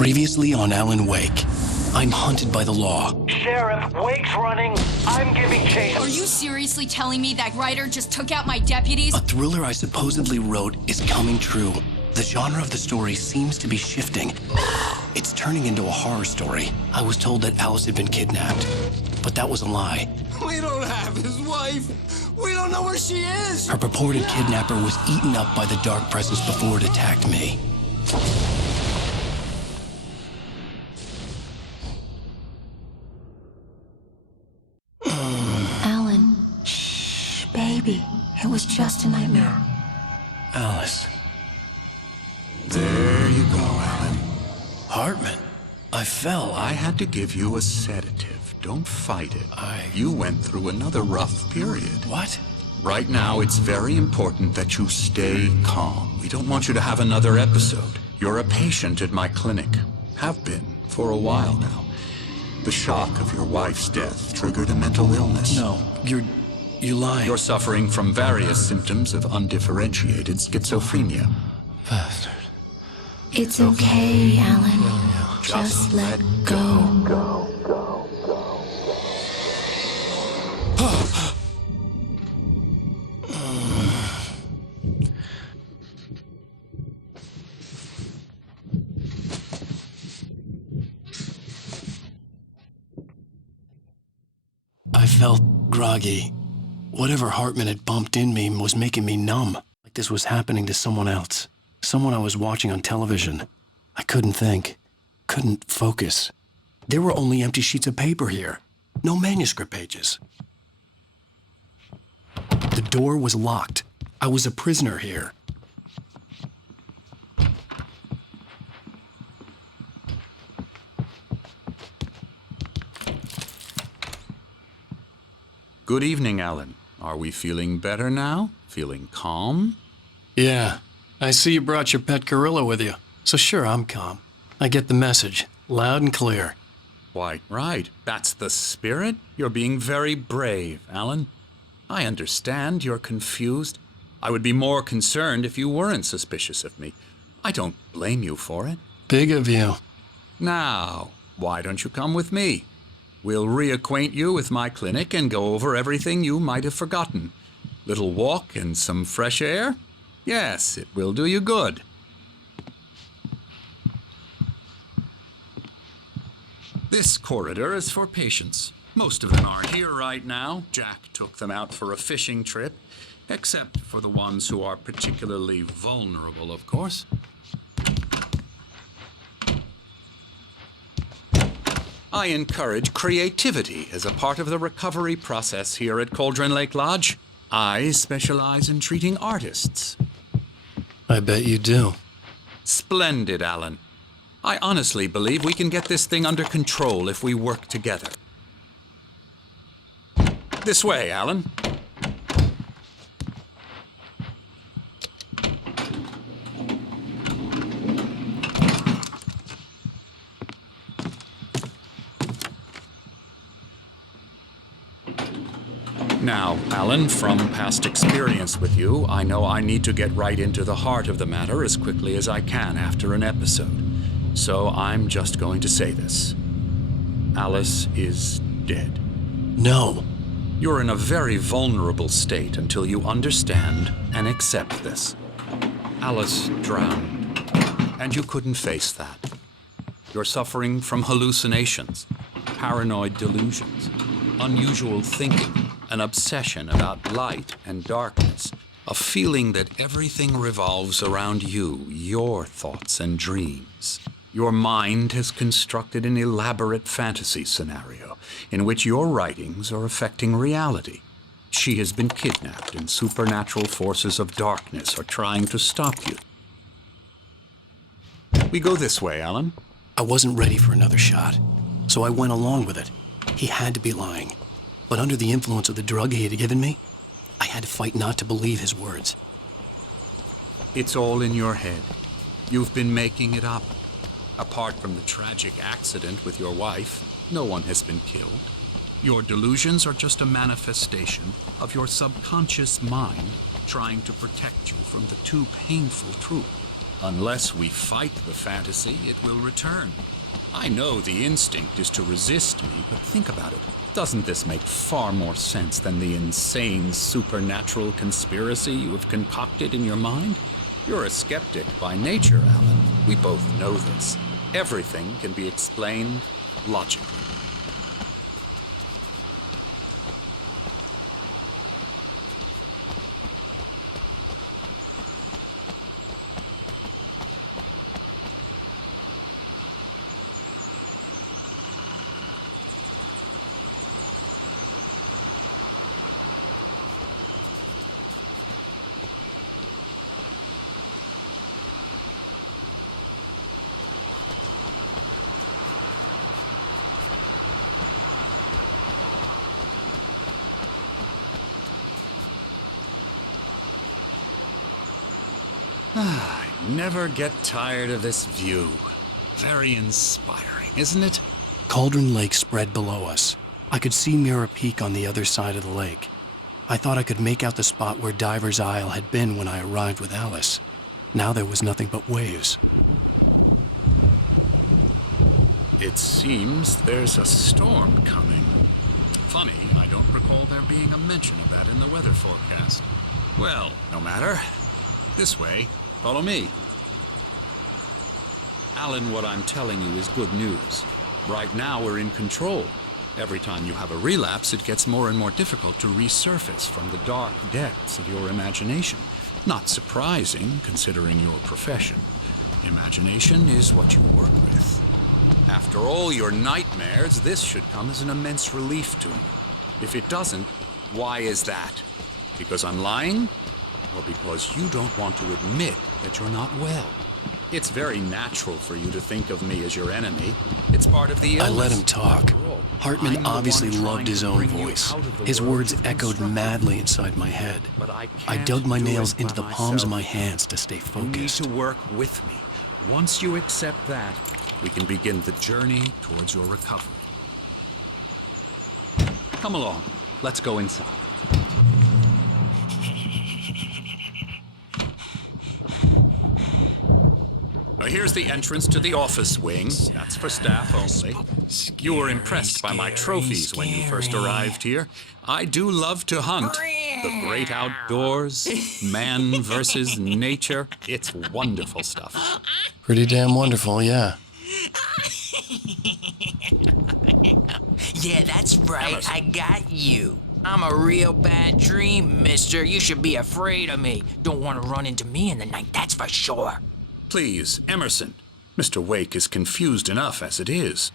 Previously on Alan Wake, I'm hunted by the law. Sheriff, Wake's running. I'm giving chase. Are you seriously telling me that writer just took out my deputies? A thriller I supposedly wrote is coming true. The genre of the story seems to be shifting. It's turning into a horror story. I was told that Alice had been kidnapped, but that was a lie. We don't have his wife. We don't know where she is. Her purported kidnapper was eaten up by the dark presence before it attacked me. Alan, shh, baby. It was just a nightmare. Alice. There you go, Alan. Hartman. I fell. I had to give you a sedative. Don't fight it. You went through another rough period. What? Right now, it's very important that you stay calm. We don't want you to have another episode. You're a patient at my clinic. Have been for a while now. The shock of your wife's death triggered a mental illness. No, you lying. You're suffering from various symptoms of undifferentiated schizophrenia. Bastard. It's okay, Alan. Just let go. I felt groggy. Whatever Hartman had bumped in me was making me numb. Like this was happening to someone else. Someone I was watching on television. I couldn't think. Couldn't focus. There were only empty sheets of paper here. No manuscript pages. The door was locked. I was a prisoner here. Good evening, Alan. Are we feeling better now? Feeling calm? Yeah. I see you brought your pet gorilla with you. So sure, I'm calm. I get the message. Loud and clear. Why, right. That's the spirit. You're being very brave, Alan. I understand you're confused. I would be more concerned if you weren't suspicious of me. I don't blame you for it. Big of you. Now, why don't you come with me? We'll reacquaint you with my clinic and go over everything you might have forgotten. Little walk and some fresh air? Yes, it will do you good. This corridor is for patients. Most of them aren't here right now. Jack took them out for a fishing trip, except for the ones who are particularly vulnerable, of course. I encourage creativity as a part of the recovery process here at Cauldron Lake Lodge. I specialize in treating artists. I bet you do. Splendid, Alan. I honestly believe we can get this thing under control if we work together. This way, Alan. Now, Alan, from past experience with you, I know I need to get right into the heart of the matter as quickly as I can after an episode. So I'm just going to say this. Alice is dead. No. You're in a very vulnerable state until you understand and accept this. Alice drowned, and you couldn't face that. You're suffering from hallucinations, paranoid delusions, unusual thinking, an obsession about light and darkness, a feeling that everything revolves around you, your thoughts and dreams. Your mind has constructed an elaborate fantasy scenario in which your writings are affecting reality. She has been kidnapped and supernatural forces of darkness are trying to stop you. We go this way, Alan. I wasn't ready for another shot, so I went along with it. He had to be lying. But under the influence of the drug he had given me, I had to fight not to believe his words. It's all in your head. You've been making it up. Apart from the tragic accident with your wife, no one has been killed. Your delusions are just a manifestation of your subconscious mind trying to protect you from the too painful truth. Unless we fight the fantasy, it will return. I know the instinct is to resist me, but think about it. Doesn't this make far more sense than the insane supernatural conspiracy you have concocted in your mind? You're a skeptic by nature, Alan. We both know this. Everything can be explained logically. I never get tired of this view. Very inspiring, isn't it? Cauldron Lake spread below us. I could see Mirror Peak on the other side of the lake. I thought I could make out the spot where Diver's Isle had been when I arrived with Alice. Now there was nothing but waves. It seems there's a storm coming. Funny, I don't recall there being a mention of that in the weather forecast. Well, no matter. This way. Follow me. Alan, what I'm telling you is good news. Right now, we're in control. Every time you have a relapse, it gets more and more difficult to resurface from the dark depths of your imagination. Not surprising, considering your profession. Imagination is what you work with. After all your nightmares, this should come as an immense relief to you. If it doesn't, why is that? Because I'm lying? Or because you don't want to admit that you're not well? It's very natural for you to think of me as your enemy. It's part of the illness. I let him talk. Hartman obviously loved his own voice. His words echoed madly inside my head. I dug my nails into the palms of my hands to stay focused. You need to work with me. Once you accept that, we can begin the journey towards your recovery. Come along. Let's go inside. Here's the entrance to the office wing. That's for staff only. You were impressed by my trophies when you first arrived here. I do love to hunt. The great outdoors, man versus nature. It's wonderful stuff. Pretty damn wonderful, yeah. Yeah, that's right. Emerson. I got you. I'm a real bad dream, mister. You should be afraid of me. Don't want to run into me in the night, that's for sure. Please, Emerson. Mr. Wake is confused enough as it is.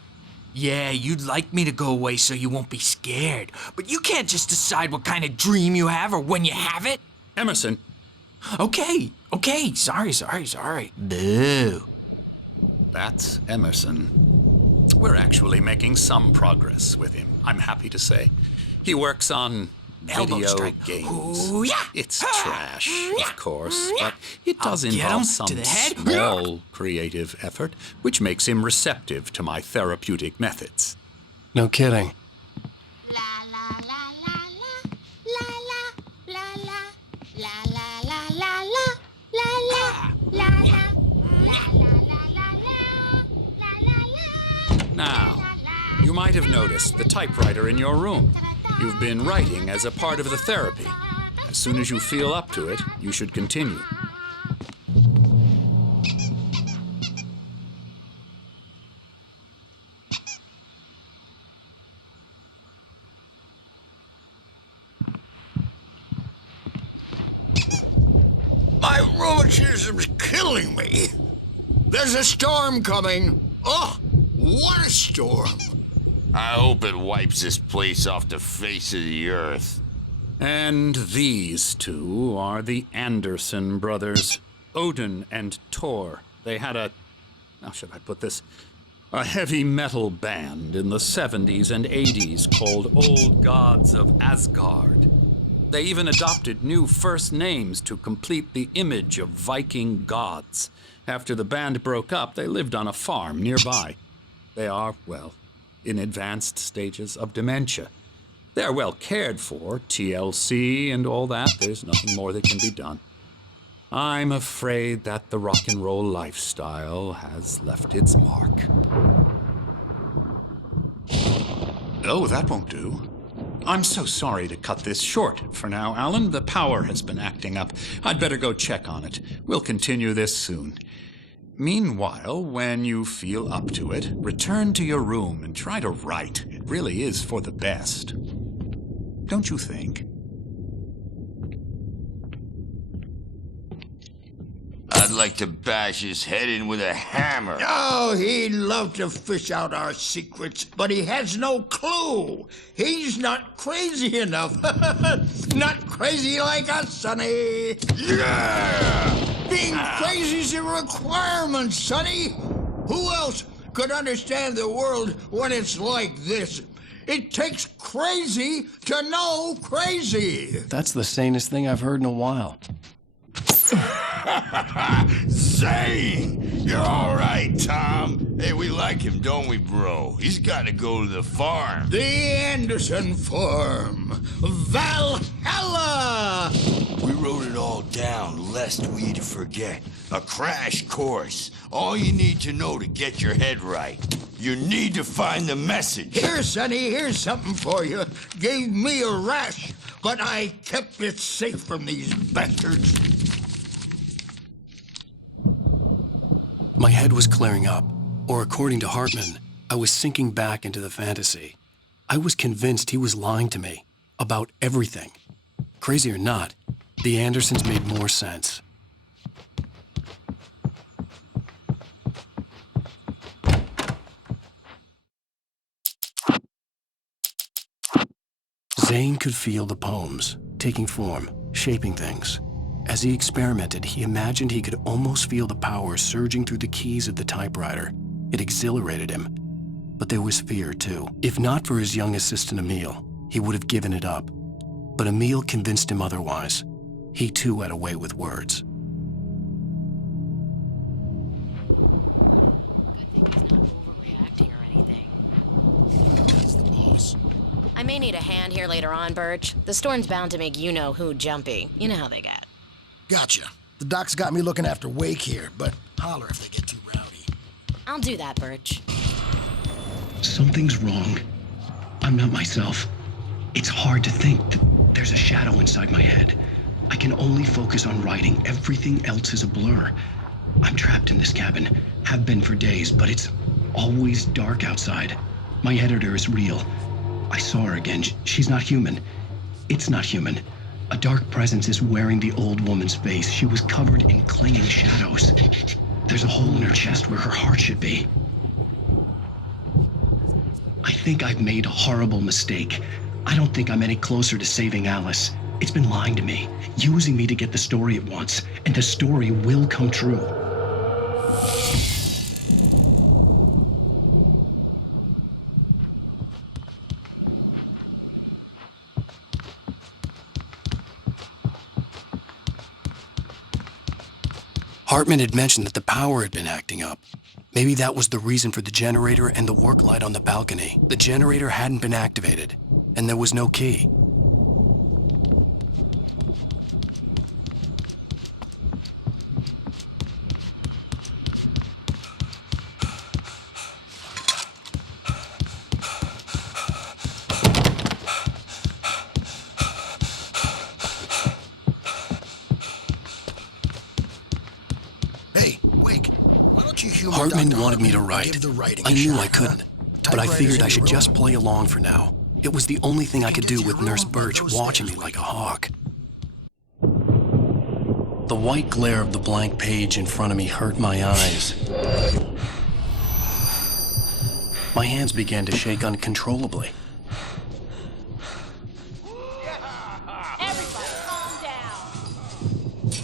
Yeah, you'd like me to go away so you won't be scared. But you can't just decide what kind of dream you have or when you have it. Emerson, Okay. Sorry. Boo. that's Emerson. We're actually making some progress with him, I'm happy to say. He works on Elbow video strike. games. Ooh, yeah. It's trash, of course, but it does I'll get him involve to some the head. small creative effort, which makes him receptive to my therapeutic methods. No kidding. La la la la la la la la la la la la la la la la la. Now, you might have noticed the typewriter in your room. You've been writing as a part of the therapy. As soon as you feel up to it, you should continue. My rheumatism's killing me. There's a storm coming. Oh, what a storm. I hope it wipes this place off the face of the earth. And these two are the Anderson brothers, Odin and Thor. They had how should I put this? A heavy metal band in the 70s and 80s called Old Gods of Asgard. They even adopted new first names to complete the image of Viking gods. After the band broke up, they lived on a farm nearby. They are, well, in advanced stages of dementia. They're well cared for, TLC and all that. There's nothing more that can be done. I'm afraid that the rock and roll lifestyle has left its mark. Oh, that won't do. I'm so sorry to cut this short for now, Alan. The power has been acting up. I'd better go check on it. We'll continue this soon. Meanwhile, when you feel up to it, return to your room and try to write. It really is for the best. Don't you think? I'd like to bash his head in with a hammer. Oh, he'd love to fish out our secrets, but he has no clue. He's not crazy enough. Not crazy like us, Sonny. Yeah! Being crazy's a requirement, Sonny. Who else could understand the world when it's like this? It takes crazy to know crazy. That's the sanest thing I've heard in a while. Zane! You're all right, Tom. Hey, we like him, don't we, bro? He's got to go to the farm. The Anderson Farm. Valhalla! We wrote it all down, lest we'd forget. A crash course. All you need to know to get your head right. You need to find the message. Here, Sonny, here's something for you. Gave me a rash, but I kept it safe from these bastards. My head was clearing up, or according to Hartman, I was sinking back into the fantasy. I was convinced he was lying to me about everything. Crazy or not, the Andersons made more sense. Zane could feel the poems, taking form, shaping things. As he experimented, he imagined he could almost feel the power surging through the keys of the typewriter. It exhilarated him. But there was fear, too. If not for his young assistant, Emil, he would have given it up. But Emil convinced him otherwise. He, too, had a way with words. Good thing he's not overreacting or anything. He's the boss. I may need a hand here later on, Birch. The storm's bound to make you-know-who jumpy. You know how they get. Gotcha. The doc's got me looking after Wake here, but holler if they get too rowdy. I'll do that, Birch. Something's wrong. I'm not myself. It's hard to think. There's a shadow inside my head. I can only focus on writing. Everything else is a blur. I'm trapped in this cabin. Have been for days, but it's always dark outside. My editor is real. I saw her again. She's not human. It's not human. A dark presence is wearing the old woman's face. She was covered in clinging shadows. There's a hole in her chest where her heart should be. I think I've made a horrible mistake. I don't think I'm any closer to saving Alice. It's been lying to me, using me to get the story it wants, and the story will come true. Hartman had mentioned that the power had been acting up. Maybe that was the reason for the generator and the work light on the balcony. The generator hadn't been activated, and there was no key. Hartman wanted me to write. I knew I couldn't, but I figured I should just play along for now. It was the only thing I could do with Nurse Birch watching me like a hawk. The white glare of the blank page in front of me hurt my eyes. My hands began to shake uncontrollably. Everybody, calm down.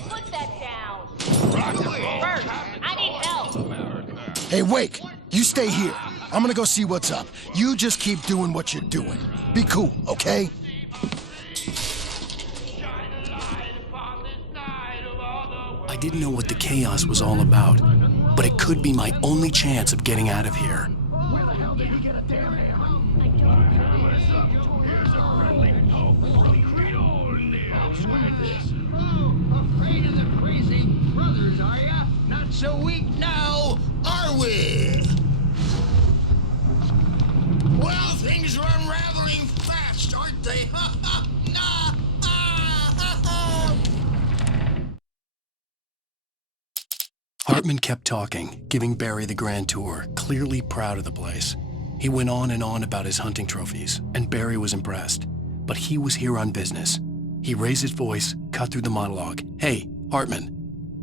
Put that down. Bert, I need help. Hey, Wake, you stay here. I'm gonna go see what's up. You just keep doing what you're doing. Be cool, okay? I didn't know what the chaos was all about, but it could be my only chance of getting out of here. Afraid of the crazy so weak now, are we? Well, things are unraveling fast, aren't they? Ha ha! Nah! Ah, ha, ha. Hartman kept talking, giving Barry the grand tour, clearly proud of the place. He went on and on about his hunting trophies, and Barry was impressed. But he was here on business. He raised his voice, cut through the monologue. "Hey, Hartman,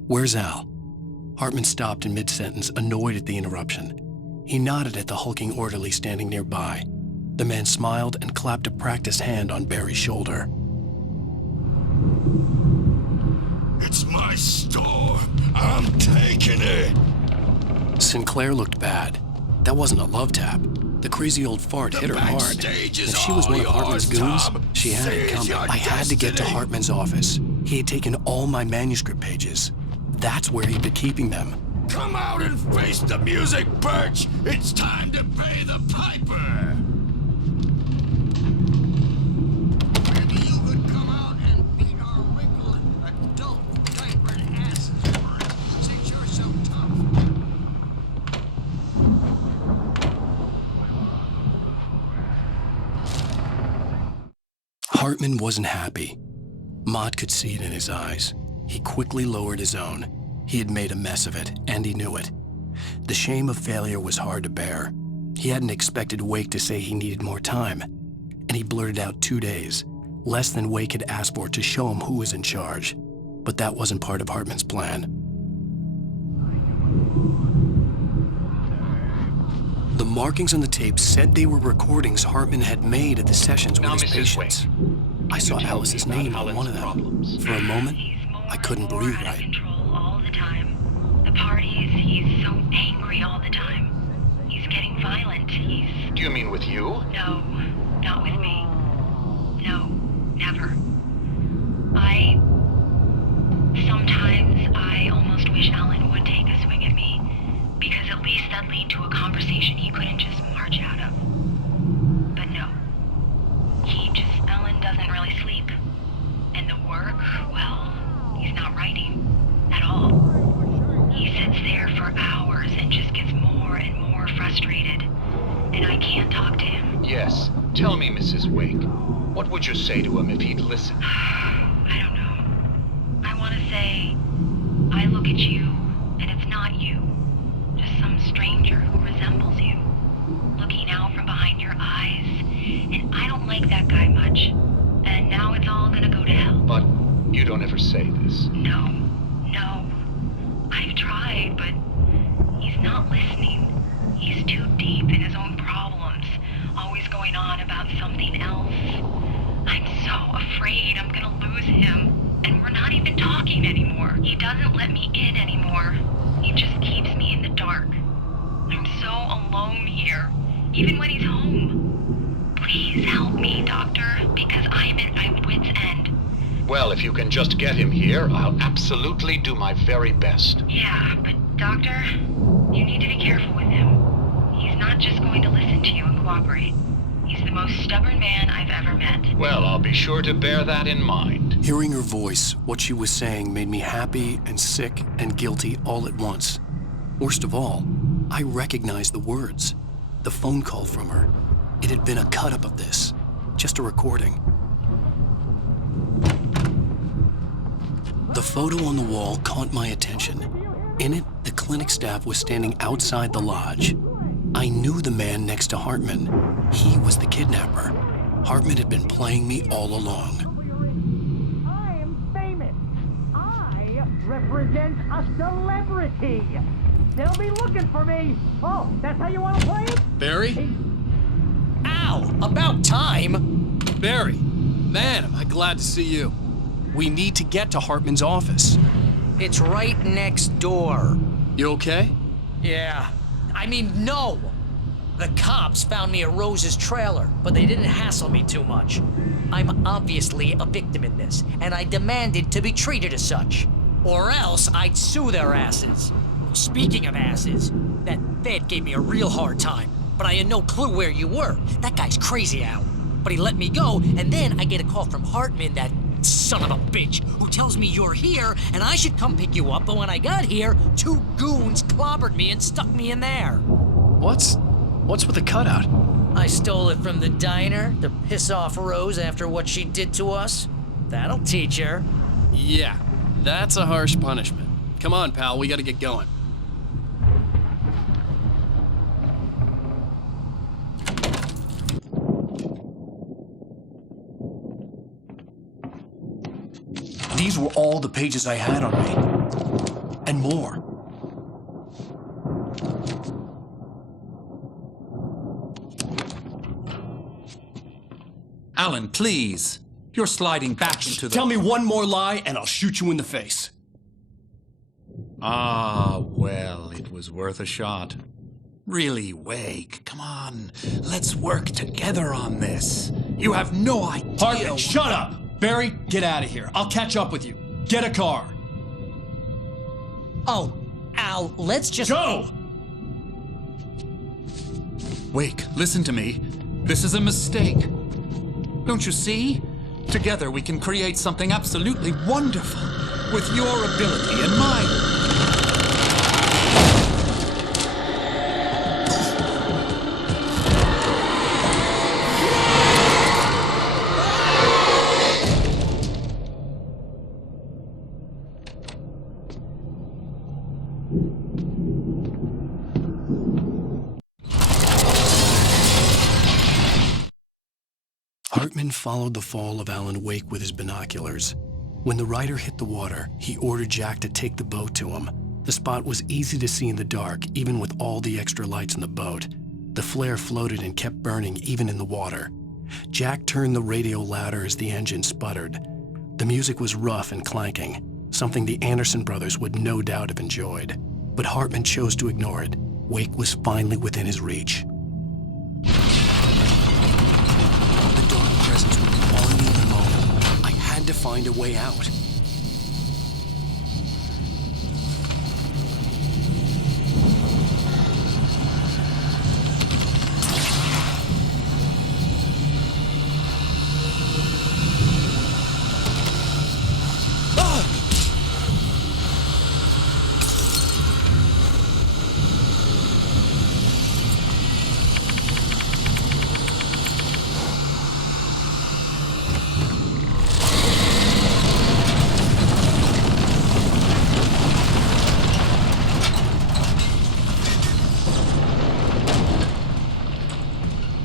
where's Al?" Hartman stopped in mid-sentence, annoyed at the interruption. He nodded at the hulking orderly standing nearby. The man smiled and clapped a practiced hand on Barry's shoulder. It's my store. I'm taking it. Sinclair looked bad. That wasn't a love tap. The crazy old fart hit her hard. If she was one of Hartman's goons, she had it coming. I had to get to Hartman's office. He had taken all my manuscript pages. That's where he'd been keeping them. Come out and face the music, Birch. It's time to pay the piper. Maybe you could come out and beat our wrinkled, adult, diapered asses for us, since you're so tough. Hartman wasn't happy. Mott could see it in his eyes. He quickly lowered his own. He had made a mess of it, and he knew it. The shame of failure was hard to bear. He hadn't expected Wake to say he needed more time, and he blurted out 2 days, less than Wake had asked for to show him who was in charge. But that wasn't part of Hartman's plan. The markings on the tape said they were recordings Hartman had made at the sessions with his patients. I saw Alice's name on one of them. For a moment, I couldn't breathe right. Control all the time. The parties, he's so angry all the time. He's getting violent. Do you mean with you? No, not with me. No, never. Sometimes I almost wish Alan would take a swing at me, because at least that lead to a conversation he couldn't just march out of. But no. Alan doesn't really sleep. And the work, well, he's not writing at all. He sits there for hours and just gets more and more frustrated. And I can't talk to him. Yes. Tell me, Mrs. Wake. What would you say to him if he'd listen? I don't know. I want to say, I look at you, and it's not you. Just some stranger who resembles you. Looking out from behind your eyes. And I don't like that guy much. And now it's all gonna go to hell. But you don't ever say this. No. I've tried, but he's not listening. He's too deep in his own problems, always going on about something else. I'm so afraid I'm gonna lose him, and we're not even talking anymore. He doesn't let me in anymore. He just keeps me in the dark. I'm so alone here, even when he's home. Please help me, Doctor, because I'm at my wit's end. Well, if you can just get him here, I'll absolutely do my very best. Yeah, but Doctor, you need to be careful with him. He's not just going to listen to you and cooperate. He's the most stubborn man I've ever met. Well, I'll be sure to bear that in mind. Hearing her voice, what she was saying made me happy and sick and guilty all at once. Worst of all, I recognized the words. The phone call from her. It had been a cut-up of this. Just a recording. The photo on the wall caught my attention. In it, the clinic staff was standing outside the lodge. I knew the man next to Hartman. He was the kidnapper. Hartman had been playing me all along. I am famous. I represent a celebrity. They'll be looking for me. Oh, that's how you want to play it? Barry? Ow! About time! Barry, man, am I glad to see you. We need to get to Hartman's office. It's right next door. You okay? Yeah. I mean, no! The cops found me at Rose's trailer, but they didn't hassle me too much. I'm obviously a victim in this, and I demanded to be treated as such. Or else I'd sue their asses. Speaking of asses, that vet gave me a real hard time, but I had no clue where you were. That guy's crazy, Al. But he let me go, and then I get a call from Hartman, that son of a bitch, who tells me you're here and I should come pick you up, but when I got here, 2 goons clobbered me and stuck me in there. What's with the cutout? I stole it from the diner to piss off Rose after what she did to us. That'll teach her. Yeah, that's a harsh punishment. Come on, pal, we gotta get going. These were all the pages I had on me. And more. Alan, please. You're sliding back into the... Tell me one more lie and I'll shoot you in the face. Ah, well, it was worth a shot. Really, Wake, come on. Let's work together on this. You have no idea... Hartman, shut up! Barry, get out of here. I'll catch up with you. Get a car. Oh, Al, let's just... Go! Wake, listen to me. This is a mistake. Don't you see? Together we can create something absolutely wonderful. With your ability and mine. Hartman followed the fall of Alan Wake with his binoculars. When the rider hit the water, he ordered Jack to take the boat to him. The spot was easy to see in the dark, even with all the extra lights in the boat. The flare floated and kept burning even in the water. Jack turned the radio louder as the engine sputtered. The music was rough and clanking, something the Anderson brothers would no doubt have enjoyed. But Hartman chose to ignore it. Wake was finally within his reach. Presence would be on me in a moment. I had to find a way out.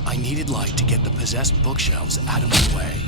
I needed light to get the possessed bookshelves out of the way.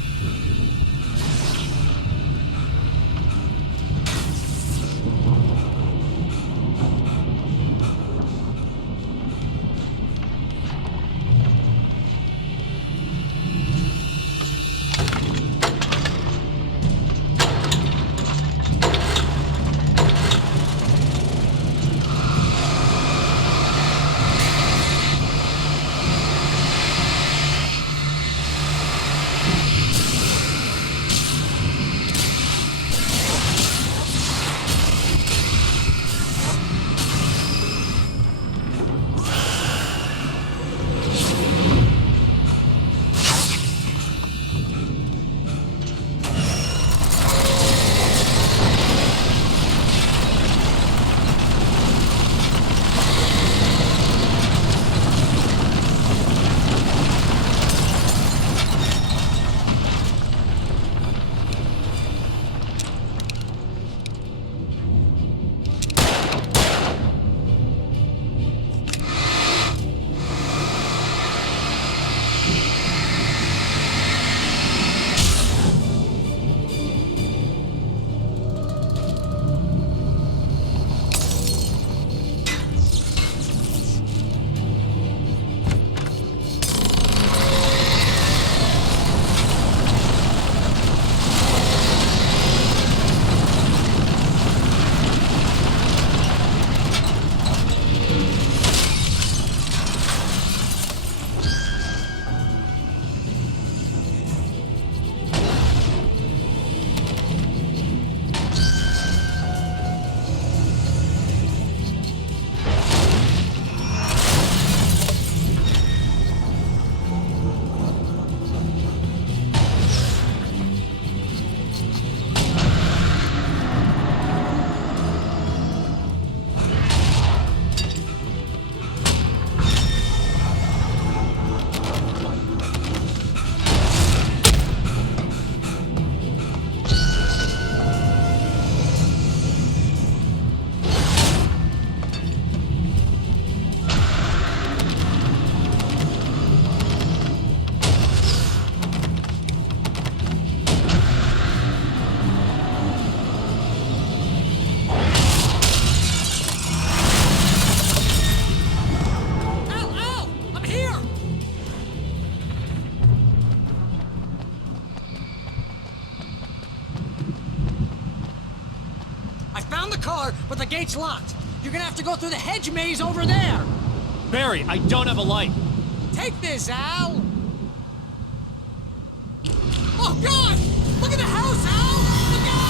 found the car, but the gate's locked. You're gonna have to go through the hedge maze over there. Barry, I don't have a light. Take this, Al. Oh, God! Look at the house, Al! Look out!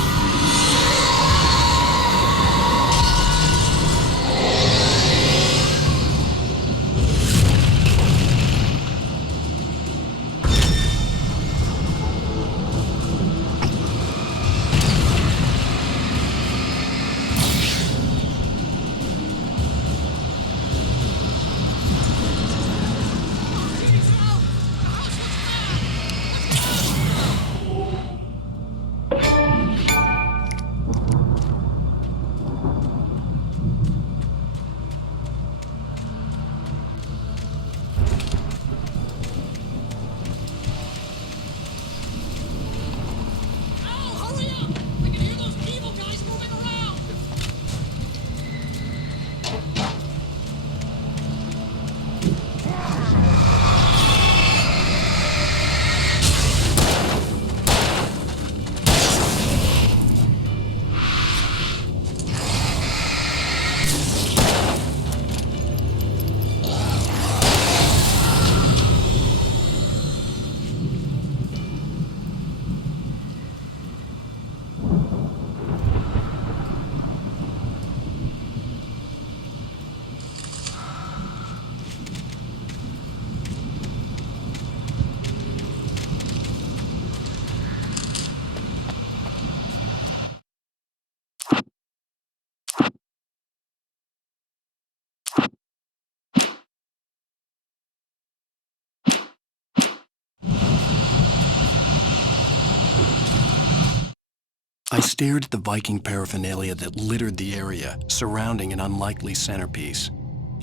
I stared at the Viking paraphernalia that littered the area surrounding an unlikely centerpiece.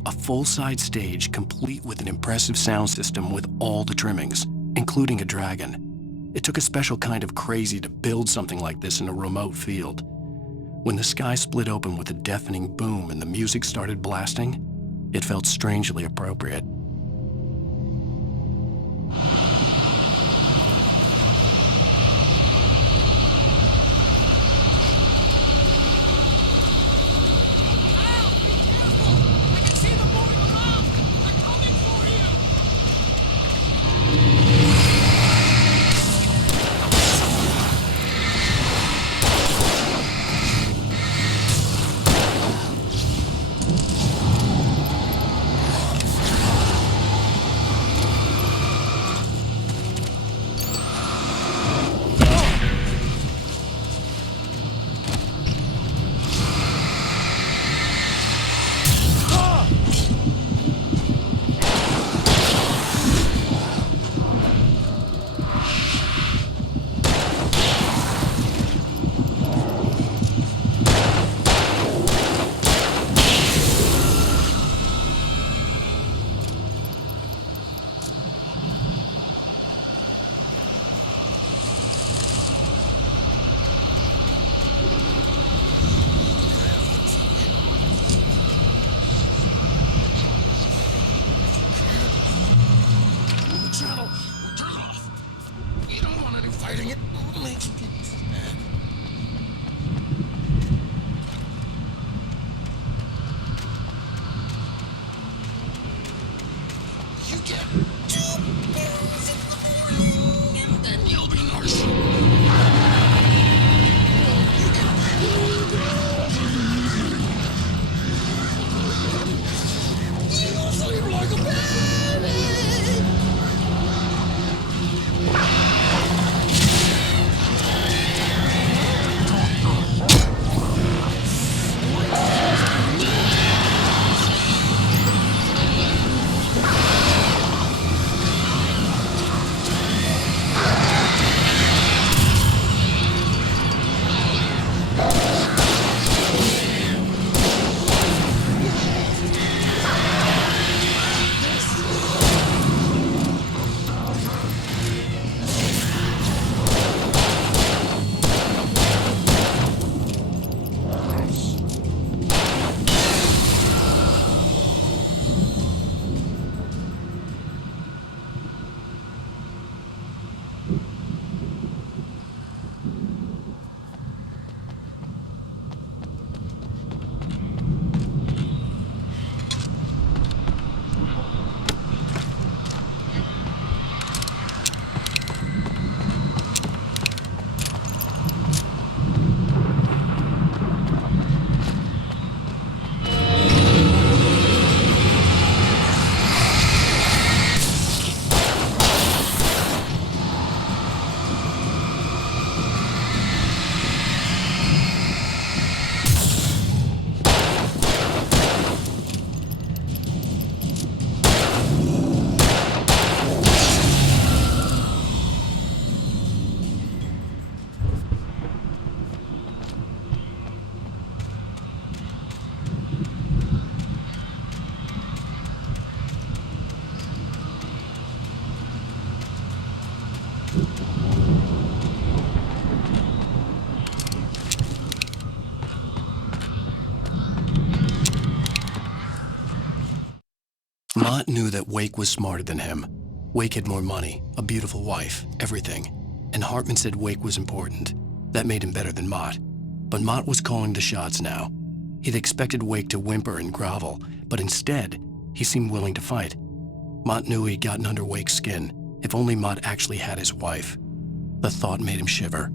A full-size stage complete with an impressive sound system with all the trimmings, including a dragon. It took a special kind of crazy to build something like this in a remote field. When the sky split open with a deafening boom and the music started blasting, it felt strangely appropriate. This Mott knew that Wake was smarter than him. Wake had more money, a beautiful wife, everything. And Hartman said Wake was important. That made him better than Mott. But Mott was calling the shots now. He'd expected Wake to whimper and grovel, but instead, he seemed willing to fight. Mott knew he'd gotten under Wake's skin. If only Mott actually had his wife. The thought made him shiver.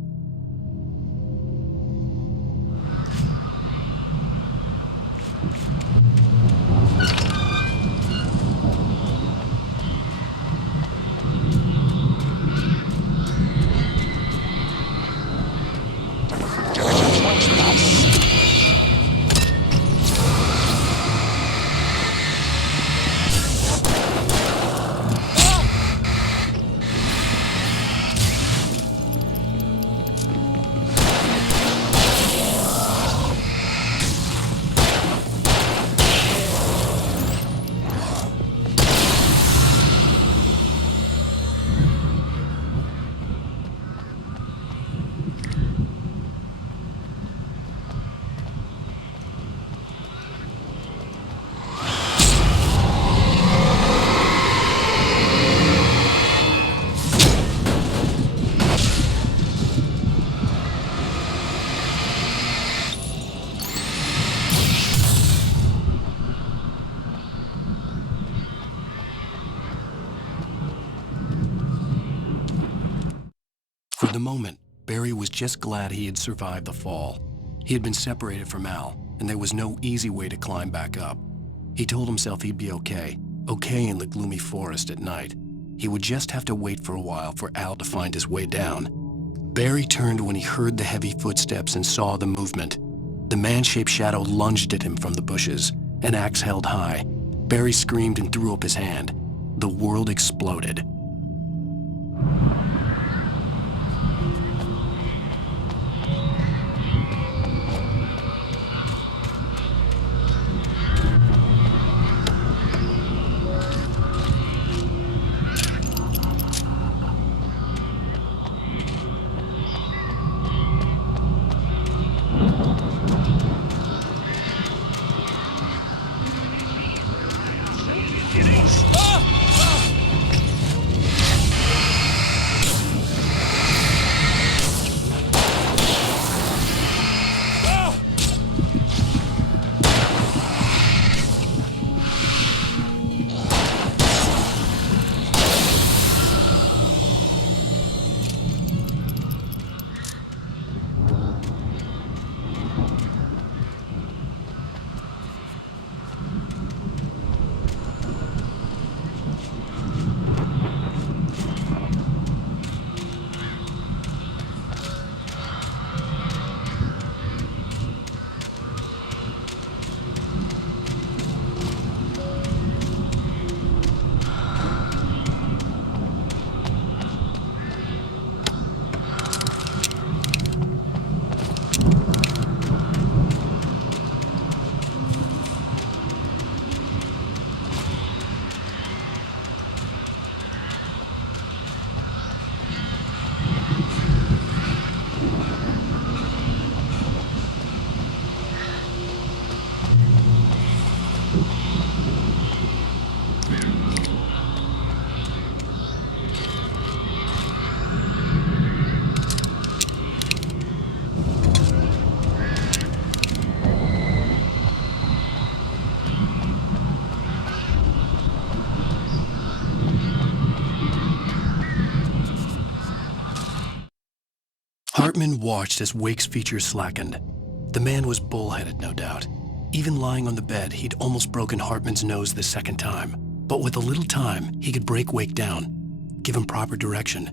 For the moment, Barry was just glad he had survived the fall. He had been separated from Al, and there was no easy way to climb back up. He told himself he'd be okay in the gloomy forest at night. He would just have to wait for a while for Al to find his way down. Barry turned when he heard the heavy footsteps and saw the movement. The man-shaped shadow lunged at him from the bushes, an axe held high. Barry screamed and threw up his hand. The world exploded. Hartman watched as Wake's features slackened. The man was bullheaded, no doubt. Even lying on the bed, he'd almost broken Hartman's nose the second time. But with a little time, he could break Wake down, give him proper direction.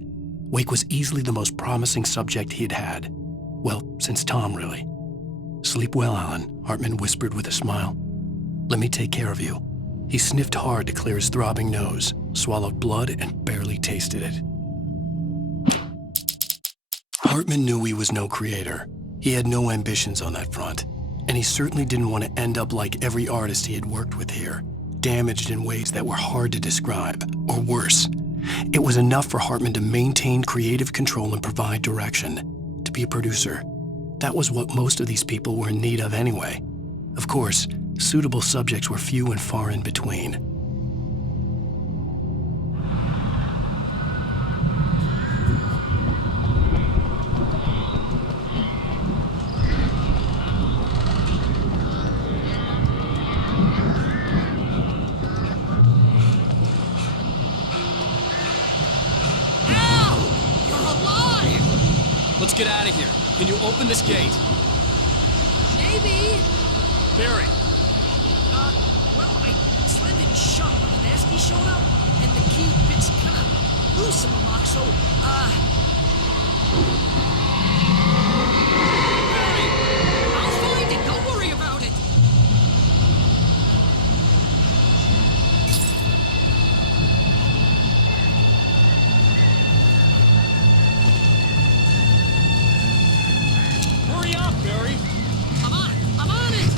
Wake was easily the most promising subject he'd had. Well, since Tom, really. "Sleep well, Alan," Hartman whispered with a smile. "Let me take care of you." He sniffed hard to clear his throbbing nose, swallowed blood, and barely tasted it. Hartman knew he was no creator. He had no ambitions on that front, and he certainly didn't want to end up like every artist he had worked with here, damaged in ways that were hard to describe, or worse, It was enough for Hartman to maintain creative control and provide direction, to be a producer. That was what most of these people were in need of anyway. Of course, suitable subjects were few and far in between. Let's get out of here. Can you open this gate? Maybe. Barry. Well, I slammed it shut when the nasty showed up, and the key fits kind of loose in the lock, so, Barry! I'll find it, don't worry about it! Hurry up, Barry! I'm on it!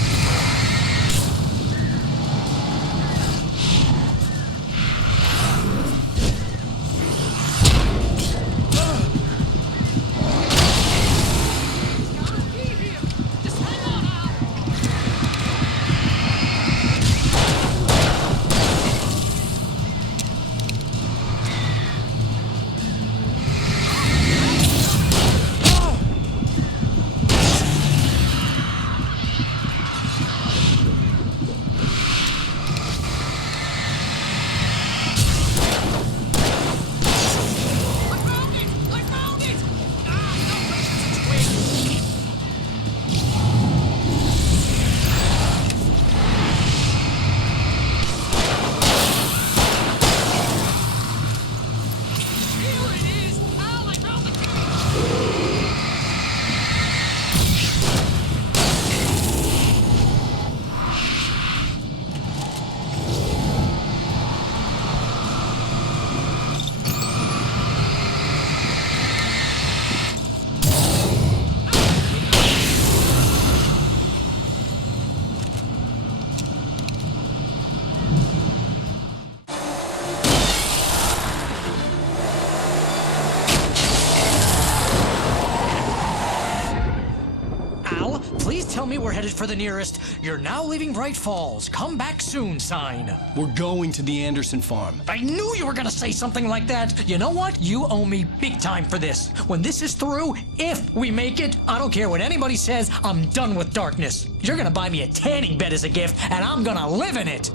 Tell me we're headed for the nearest "You're now leaving Bright Falls. Come back soon" sign. We're going to the Anderson farm. I knew you were gonna say something like that. You know what? You owe me big time for this. When this is through, if we make it, I don't care what anybody says, I'm done with darkness. You're gonna buy me a tanning bed as a gift, and I'm gonna live in it.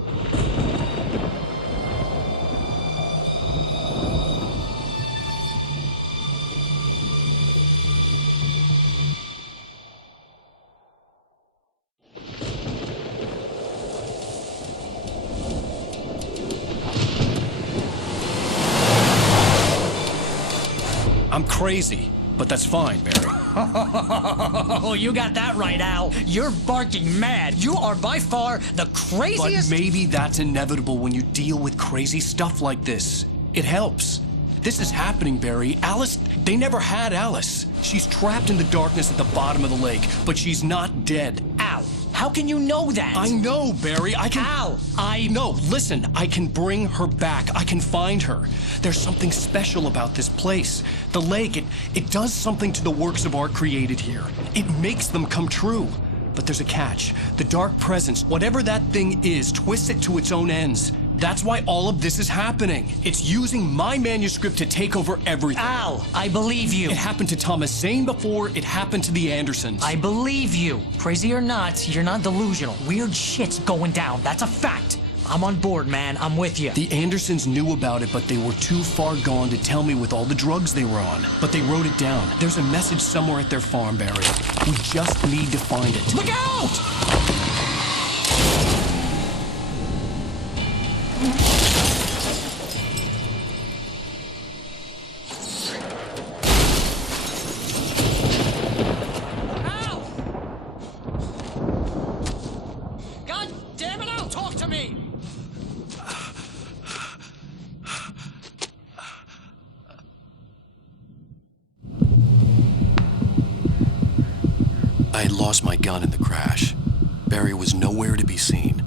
I'm crazy, but that's fine, Barry. Oh, you got that right, Al. You're barking mad. You are by far the craziest... But maybe that's inevitable when you deal with crazy stuff like this. It helps. This is happening, Barry. Alice, they never had Alice. She's trapped in the darkness at the bottom of the lake, but she's not dead. Al, how can you know that? I know, Barry. I can... Al, No, listen. I can bring her back. I can find her. There's something special about this place. The lake, it does something to the works of art created here. It makes them come true. But there's a catch. The dark presence, whatever that thing is, twists it to its own ends. That's why all of this is happening. It's using my manuscript to take over everything. Al, I believe you. It happened to Thomas Zane before, it happened to the Andersons. I believe you. Crazy or not, you're not delusional. Weird shit's going down. That's a fact. I'm on board, man. I'm with you. The Andersons knew about it, but they were too far gone to tell me with all the drugs they were on. But they wrote it down. There's a message somewhere at their farm, Barry. We just need to find it. Look out! I had lost my gun in the crash. Barry was nowhere to be seen.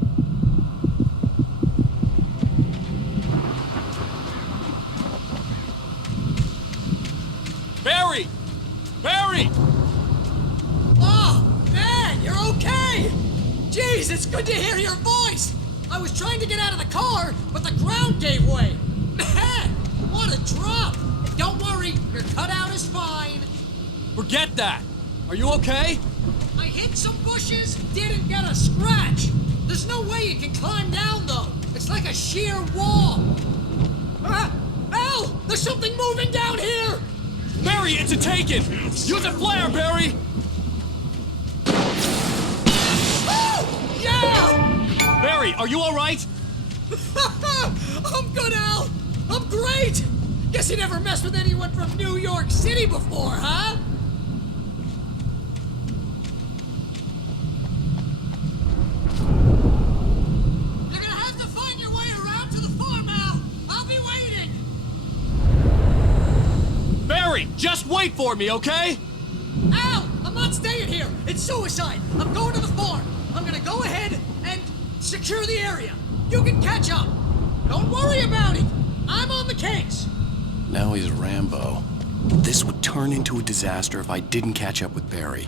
Jeez, it's good to hear your voice! I was trying to get out of the car, but the ground gave way! Man, what a drop! Don't worry, your cutout is fine. Forget that! Are you okay? I hit some bushes, didn't get a scratch. There's no way you can climb down, though. It's like a sheer wall. Al! There's something moving down here! Barry, it's a taken! Use a flare, Barry! Oh! Yeah! Barry, are you alright? I'm good, Al! I'm great! Guess you never messed with anyone from New York City before, huh? You're gonna have to find your way around to the farm, Al! I'll be waiting! Barry, just wait for me, okay? Al! I'm not staying here! It's suicide! I'm going to the farm! I'm gonna go ahead and secure the area! You can catch up! Don't worry about it! I'm on the case! Now he's Rambo. This would turn into a disaster if I didn't catch up with Barry.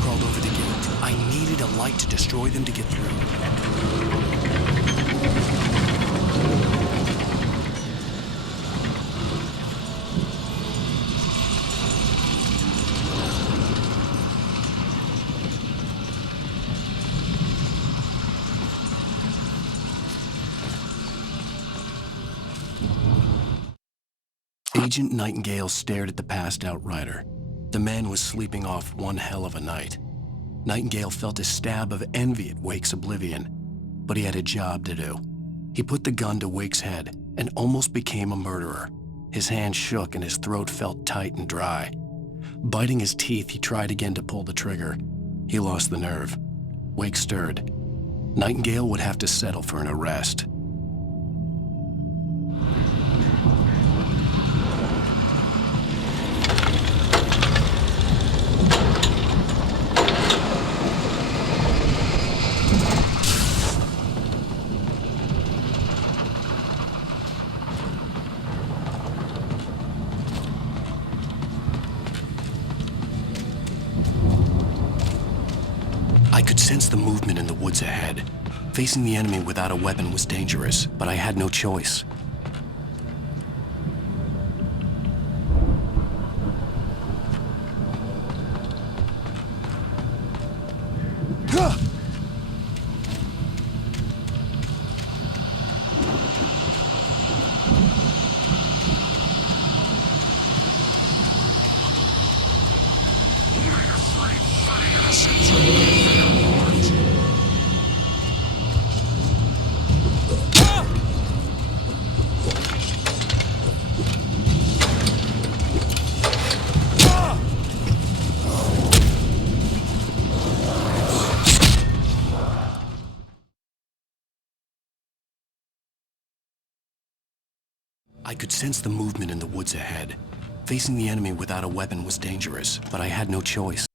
Crawled over the gate. I needed a light to destroy them to get through. Agent Nightingale stared at the passed-out rider. The man was sleeping off one hell of a night. Nightingale felt a stab of envy at Wake's oblivion, but he had a job to do. He put the gun to Wake's head and almost became a murderer. His hand shook and his throat felt tight and dry. Biting his teeth, he tried again to pull the trigger. He lost the nerve. Wake stirred. Nightingale would have to settle for an arrest. I could sense the movement in the woods ahead. Facing the enemy without a weapon was dangerous, but I had no choice. I could sense the movement in the woods ahead. Facing the enemy without a weapon was dangerous, but I had no choice.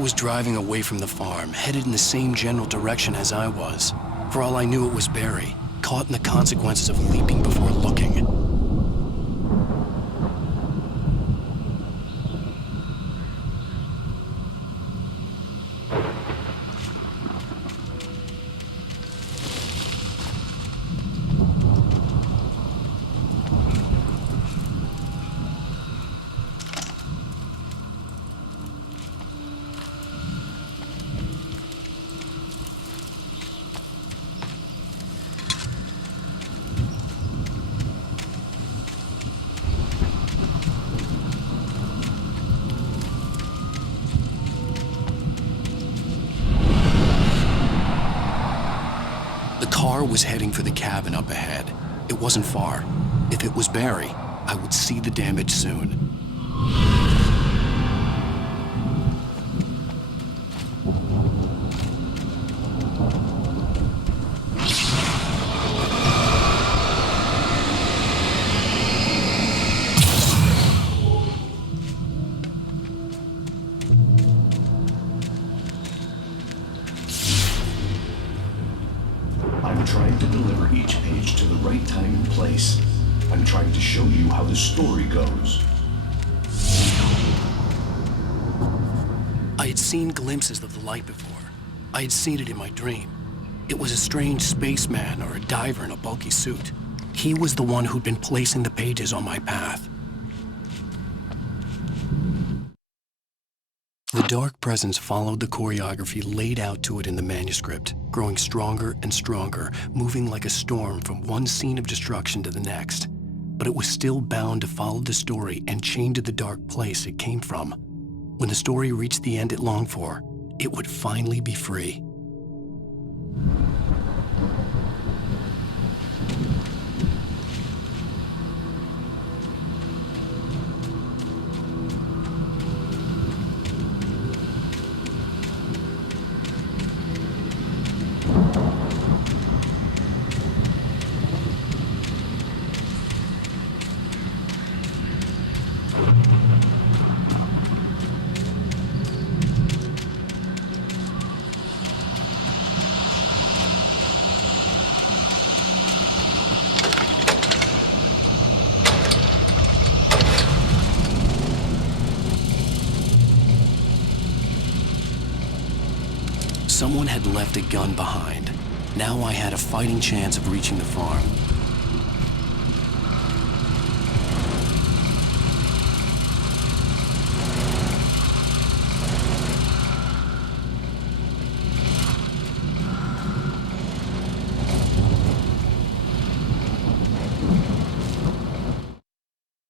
Was driving away from the farm, headed in the same general direction as I was. For all I knew, it was Barry, caught in the consequences of leaping before looking. The car was heading for the cabin up ahead. It wasn't far. If it was Barry, I would see the damage soon. I'm trying to deliver each page to the right time and place. I'm trying to show you how the story goes. I had seen glimpses of the light before. I had seen it in my dream. It was a strange spaceman or a diver in a bulky suit. He was the one who'd been placing the pages on my path. The dark presence followed the choreography laid out to it in the manuscript, growing stronger and stronger, moving like a storm from one scene of destruction to the next. But it was still bound to follow the story and chained to the dark place it came from. When the story reached the end it longed for, it would finally be free. Someone had left a gun behind. Now I had a fighting chance of reaching the farm.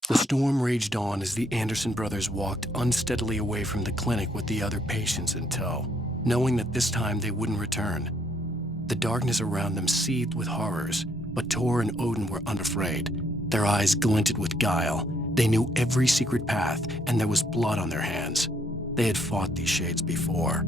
The storm raged on as the Anderson brothers walked unsteadily away from the clinic with the other patients in tow, knowing that this time they wouldn't return. The darkness around them seethed with horrors, but Tor and Odin were unafraid. Their eyes glinted with guile. They knew every secret path, and there was blood on their hands. They had fought these shades before.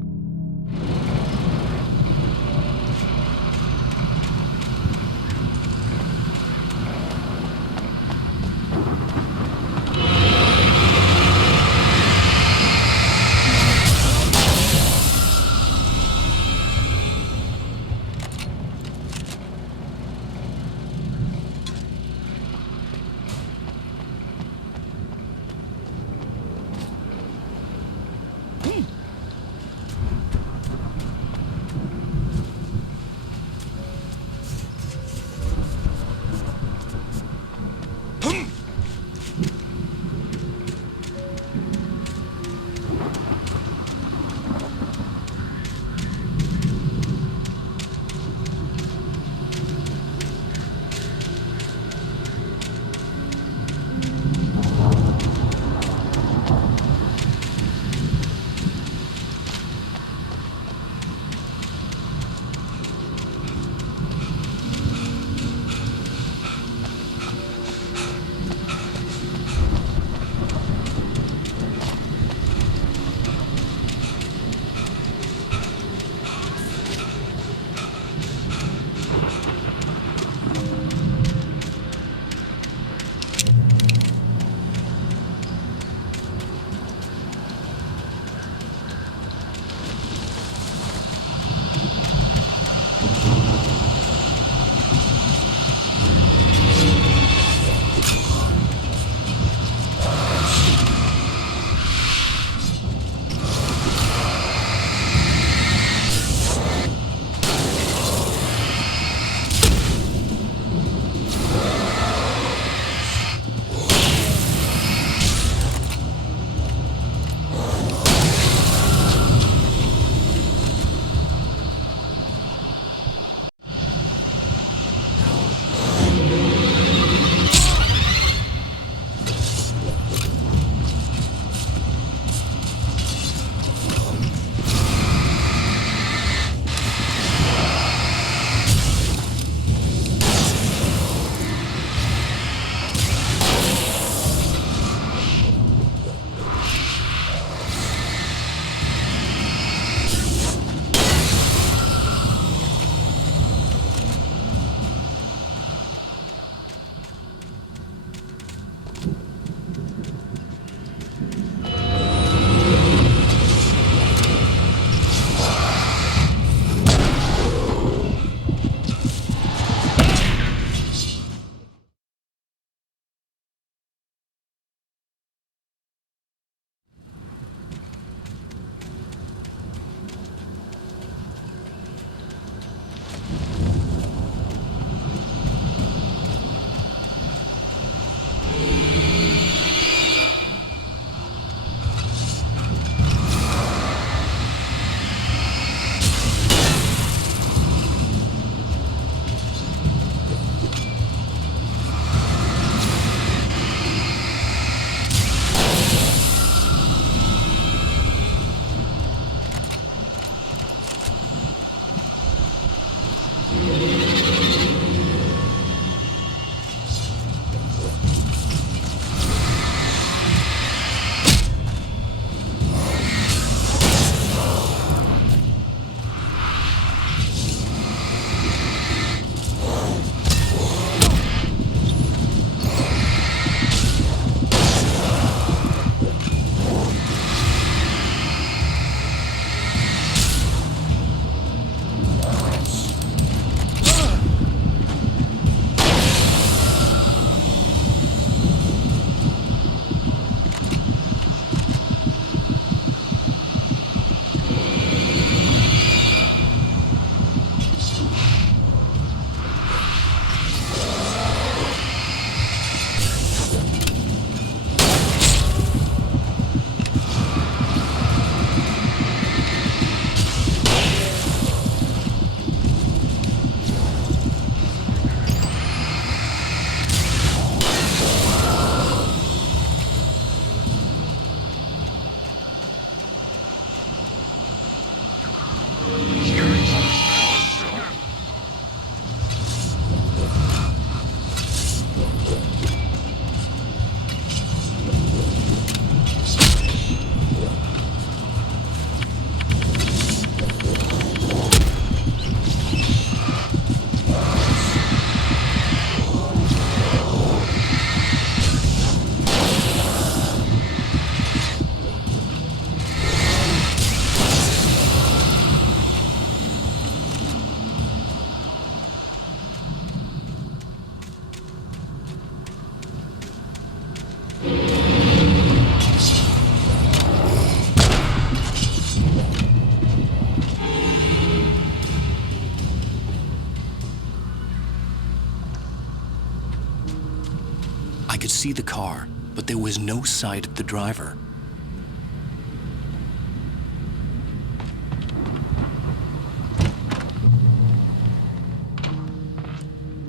see the car, but there was no sight of the driver.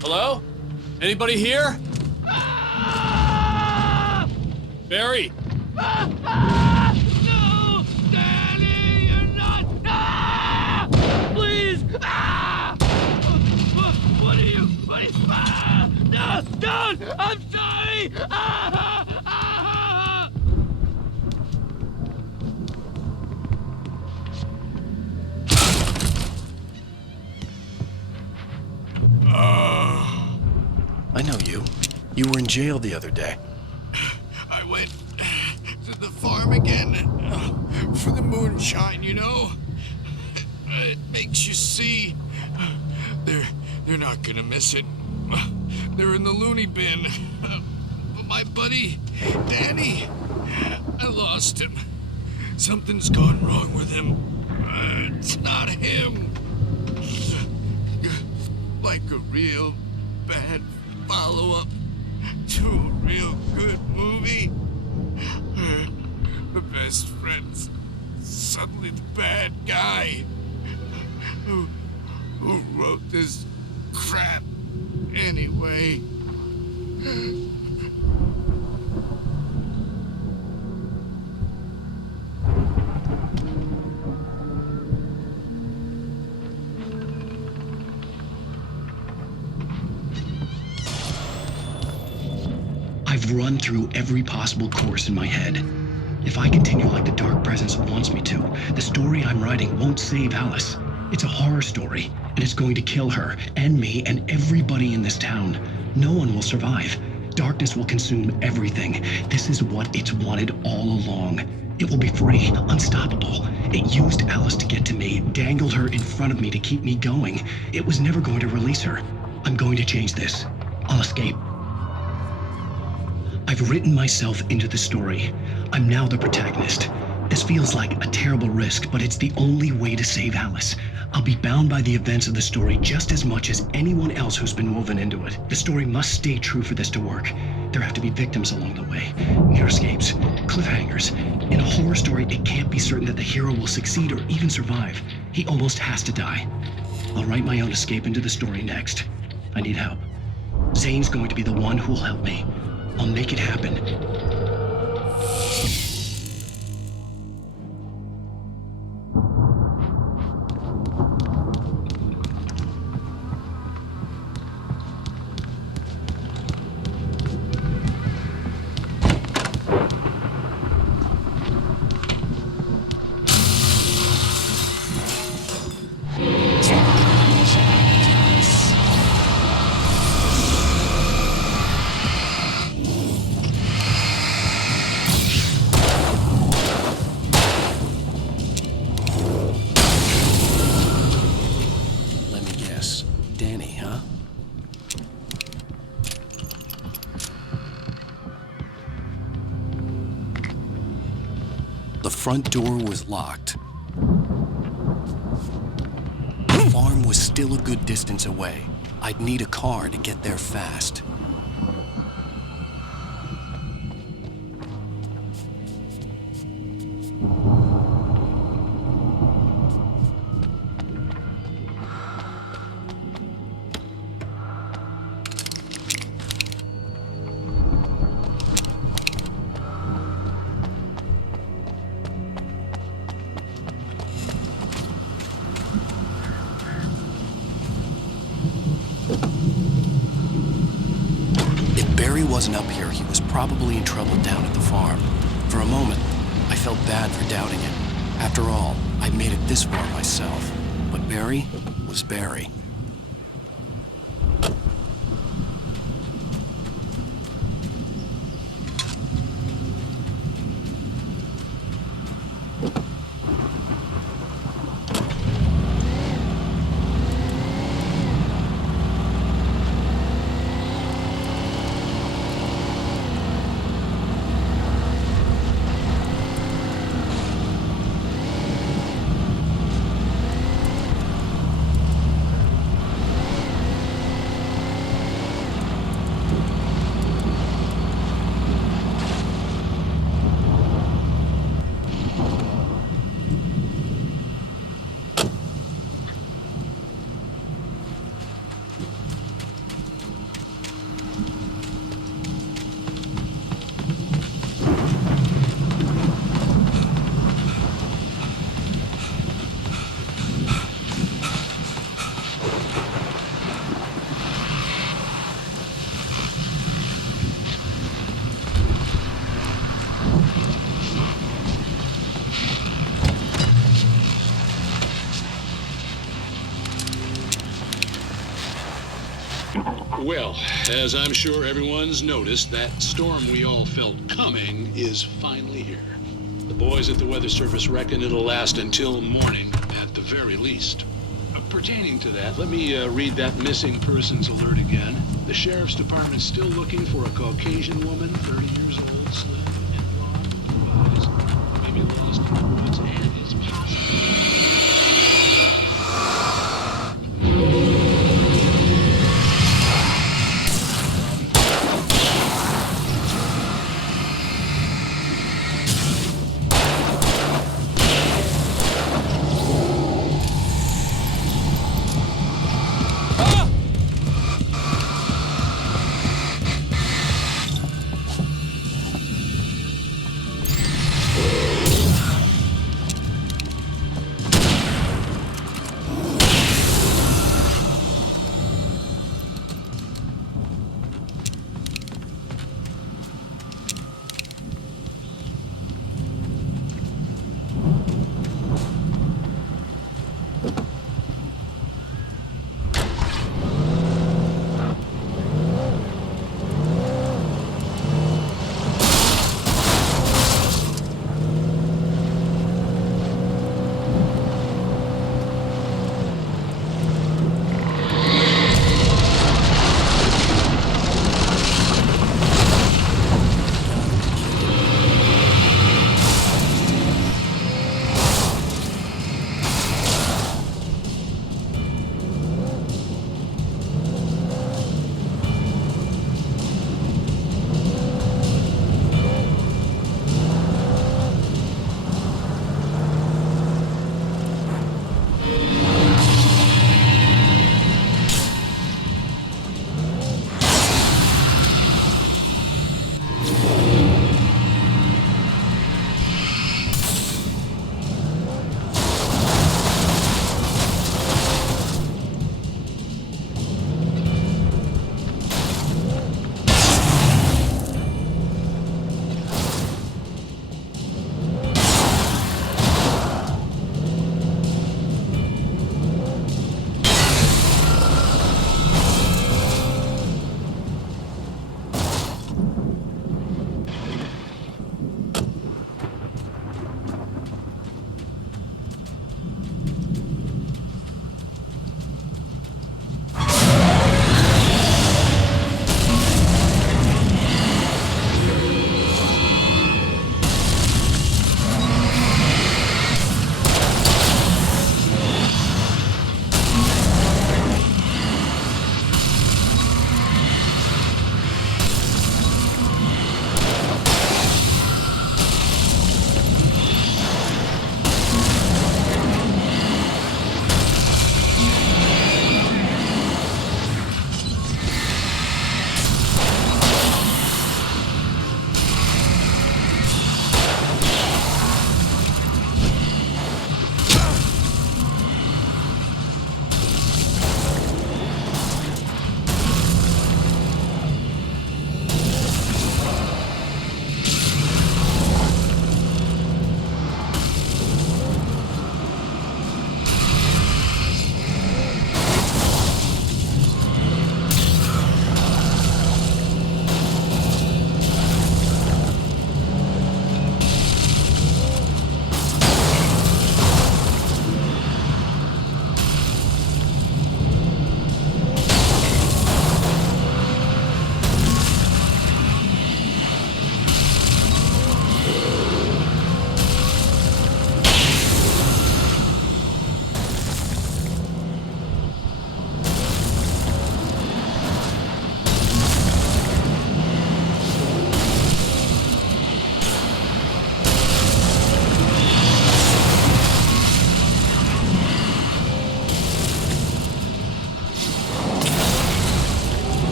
Hello? Anybody here? Barry! No! Danny, you're not! Please! What are you? No! Don't! I'm sorry! I know you. You were in jail the other day. I went to the farm again for the moonshine, you know? It makes you see. They're not gonna miss it. They're in the loony bin. But my buddy, Danny, I lost him. Something's gone wrong with him. It's not him. Like a real bad follow-up to a real good movie. The best friend's suddenly the bad guy who wrote this crap anyway. I've run through every possible course in my head. If I continue like the Dark Presence wants me to, the story I'm writing won't save Alice. It's a horror story, and it's going to kill her, and me, and everybody in this town. No one will survive. Darkness will consume everything. This is what it's wanted all along. It will be free, unstoppable. It used Alice to get to me, dangled her in front of me to keep me going. It was never going to release her. I'm going to change this. I'll escape. I've written myself into the story. I'm now the protagonist. This feels like a terrible risk, but it's the only way to save Alice. I'll be bound by the events of the story just as much as anyone else who's been woven into it. The story must stay true for this to work. There have to be victims along the way, near escapes, cliffhangers. In a horror story, it can't be certain that the hero will succeed or even survive. He almost has to die. I'll write my own escape into the story next. I need help. Zane's going to be the one who will help me. I'll make it happen. The front door was locked. The farm was still a good distance away. I'd need a car to get there fast. Wasn't up here, he was probably in trouble down at the farm. For a moment, I felt bad for doubting it. After all, I made it this far myself. But Barry was Barry. Well, as I'm sure everyone's noticed, that storm we all felt coming is finally here. The boys at the Weather Service reckon it'll last until morning at the very least. Pertaining to that, let me read that missing persons alert again. The Sheriff's Department's still looking for a Caucasian woman, 30 years old, slim and blonde, with blue eyes, maybe lost in the woods, and it's possible.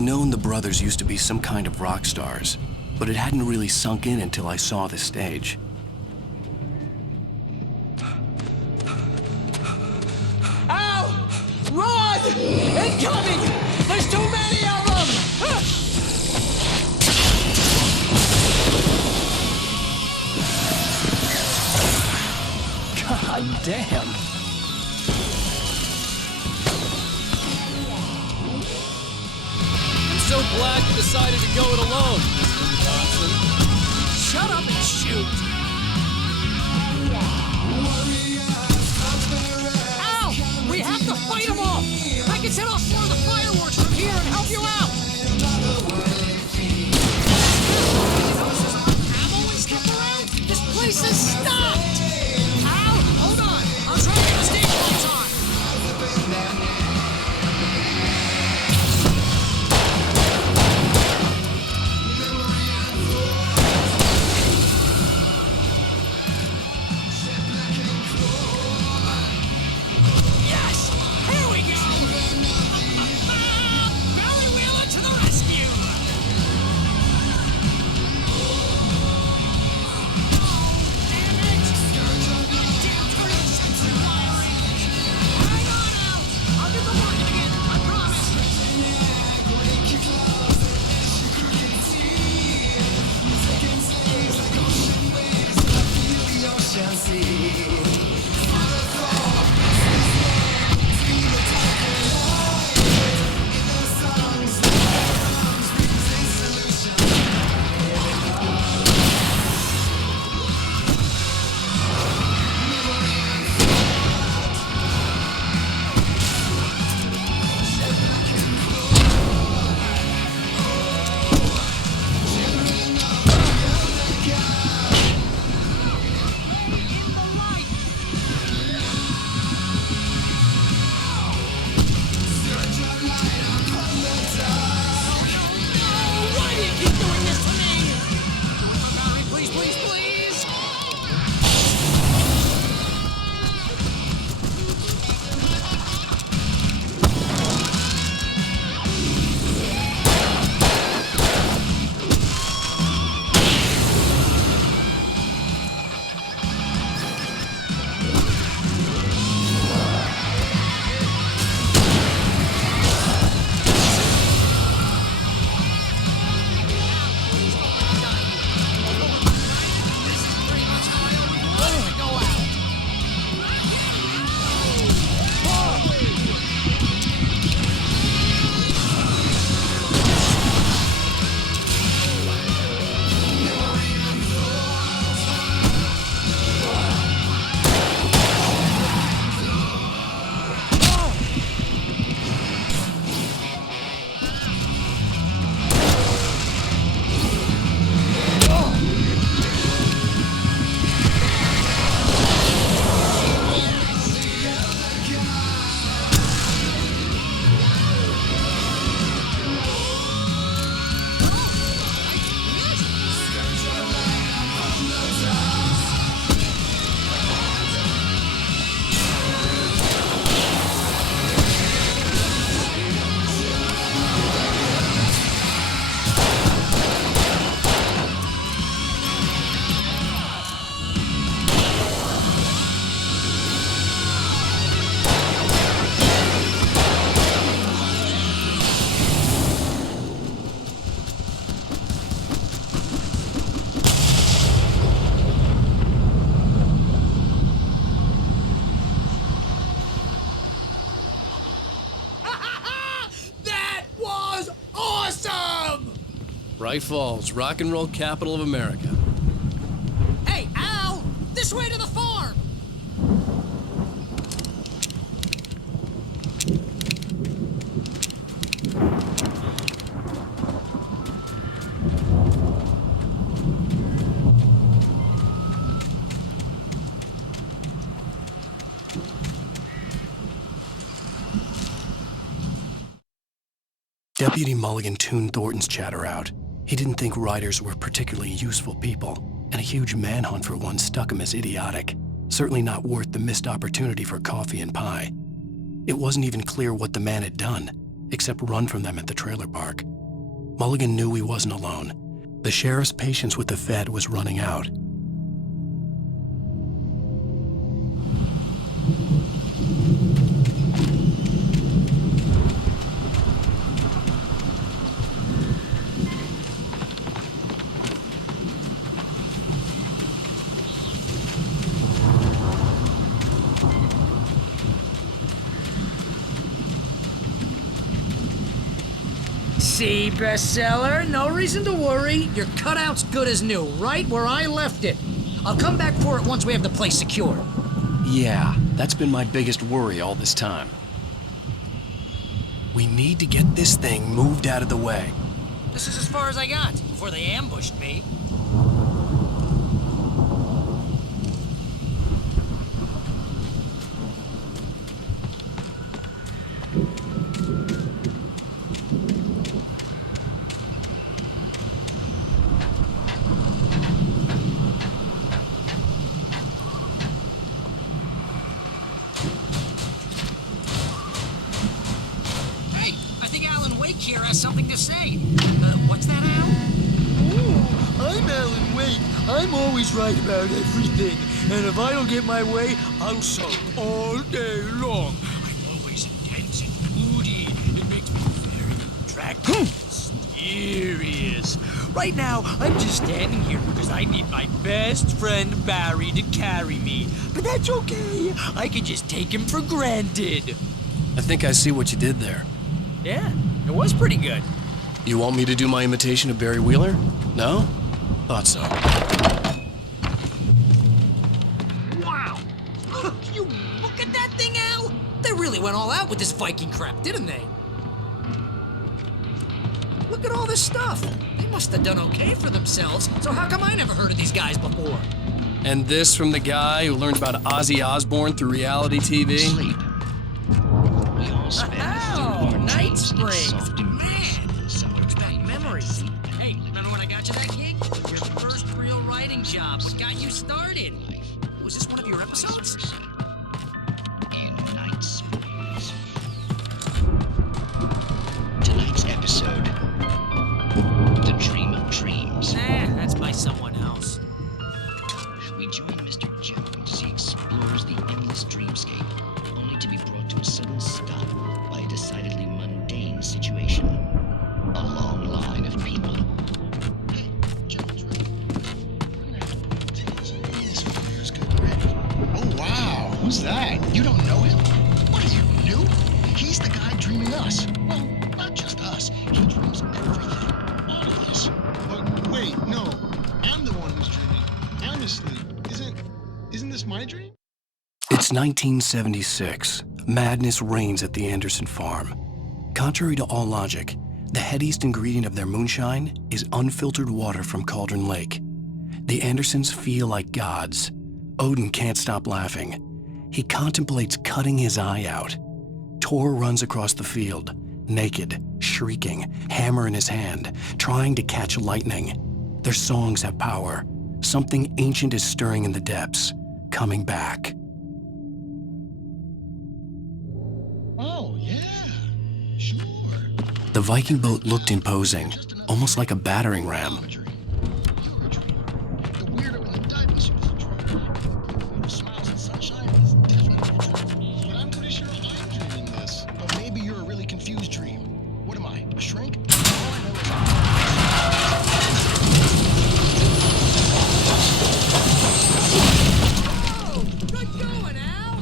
I'd known the brothers used to be some kind of rock stars, but it hadn't really sunk in until I saw the stage. Al! Run! Incoming! There's too many of them! God damn. I'm so glad you decided to go it alone, Mr. Watson. Shut up and shoot! Al! We have to fight them off! I can set off more of the fireworks from here and help you out! Ammo and stuff around? This place is stopped! Al, hold on! I'll try to get the stage lights on! Yes! Here we go! Barry Wheeler to the rescue! Damn it! Goddamn turtles! Hang on, Al! I'll get them working again, I promise! Why do you keep doing this to me? Barry, please, please, please! That was awesome! Bright Falls, rock and roll capital of America. Hey, Al! This way to the farm! Deputy Mulligan tuned Thornton's chatter out. He didn't think riders were particularly useful people, and a huge manhunt for one stuck him as idiotic. Certainly not worth the missed opportunity for coffee and pie. It wasn't even clear what the man had done, except run from them at the trailer park. Mulligan knew he wasn't alone. The sheriff's patience with the Fed was running out. See, bestseller, no reason to worry. Your cutout's good as new, right where I left it. I'll come back for it once we have the place secured. Yeah, that's been my biggest worry all this time. We need to get this thing moved out of the way. This is as far as I got before they ambushed me. Here has something to say. What's that, Al? Oh, I'm Alan Wake. I'm always right about everything. And if I don't get my way, I'll sulk all day long. I'm always intense and moody. It makes me very attractive, mysterious. Right now, I'm just standing here because I need my best friend Barry to carry me. But that's okay. I can just take him for granted. I think I see what you did there. Yeah, it was pretty good. You want me to do my imitation of Barry Wheeler? No? Thought so. Wow! You look at that thing, Al! They really went all out with this Viking crap, didn't they? Look at all this stuff. They must have done okay for themselves, so how come I never heard of these guys before? And this from the guy who learned about Ozzy Osbourne through reality TV? Sleep. We all spend Night Springs! Man, brings back memories. Hey, remember when I got you that gig? Your first real writing job. What got you started? Was this one of your episodes? In Night Springs. Tonight's episode, The Dream of Dreams. That's by someone else. We join Mr. Jones as he explores the endless dreamscape, only to be brought to a sudden stop by a decidedly mundane situation. A long line of people. Oh, wow. Who's that? You don't know him? What are you, new? He's the guy dreaming us. Well, not just us. He dreams everything. All of this. But wait, no. I'm the one who's dreaming. I'm asleep. Isn't this my dream? It's 1976. Madness reigns at the Anderson farm. Contrary to all logic, the headiest ingredient of their moonshine is unfiltered water from Cauldron Lake. The Andersons feel like gods. Odin can't stop laughing. He contemplates cutting his eye out. Tor runs across the field, naked, shrieking, hammer in his hand, trying to catch lightning. Their songs have power. Something ancient is stirring in the depths, coming back. Oh, yeah. Sure. The Viking boat looked imposing, almost like a battering ram. The weirdo in the diving suit is a dream. The smiles and sunshine is definitely a dream. But I'm pretty sure I'm dreaming this. Or maybe you're a really confused dream. What am I, a shrink? All I know is Oh, good going, Al!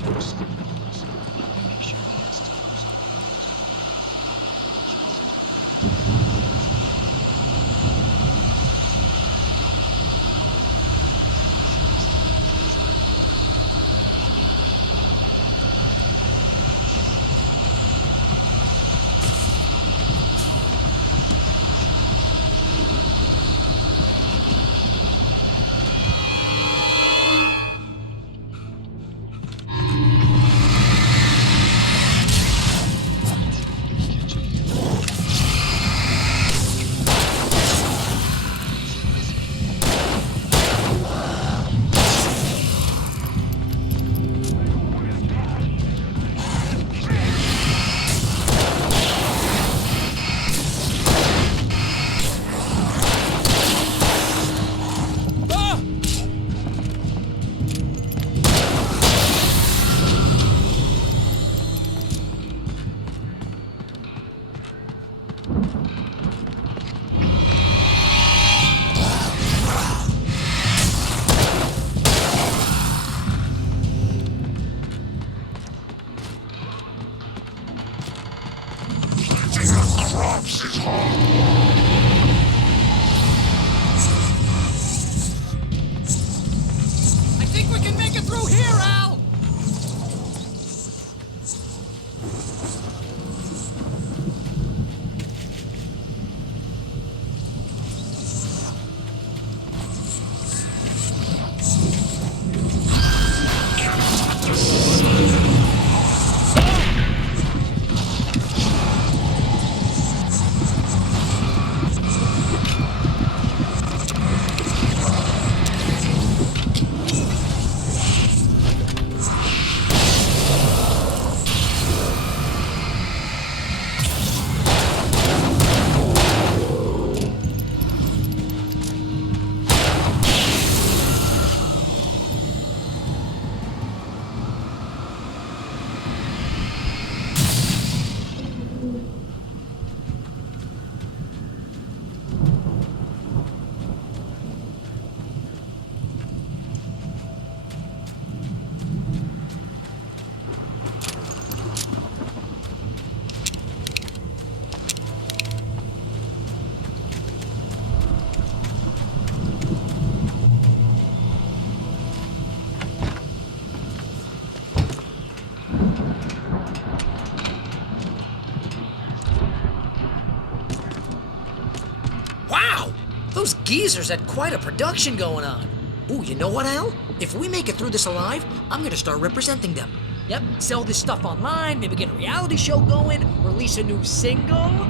Those geezers had quite a production going on. Ooh, you know what, Al? If we make it through this alive, I'm gonna start representing them. Yep, sell this stuff online, maybe get a reality show going, release a new single.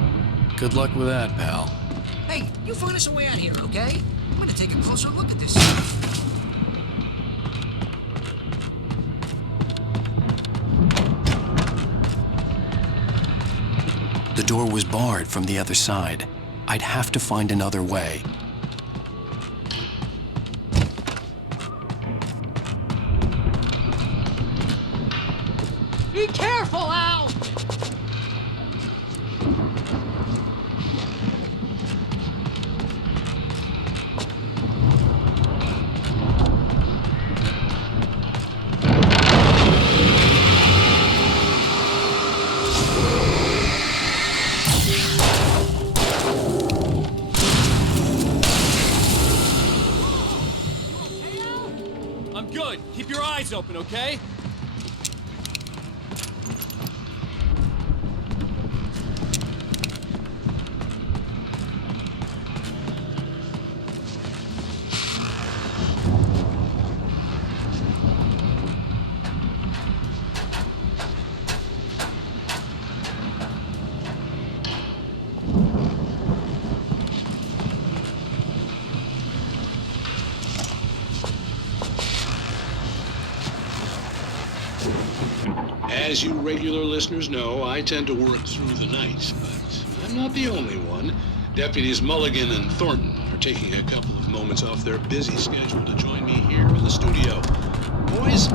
Good luck with that, pal. Hey, you find us a way out here, okay? I'm gonna take a closer look at this. The door was barred from the other side. I'd have to find another way. Be careful, Al! I'm good. Keep your eyes open, okay? As you regular listeners know, I tend to work through the night, but I'm not the only one. Deputies Mulligan and Thornton are taking a couple of moments off their busy schedule to join me here in the studio. Boys,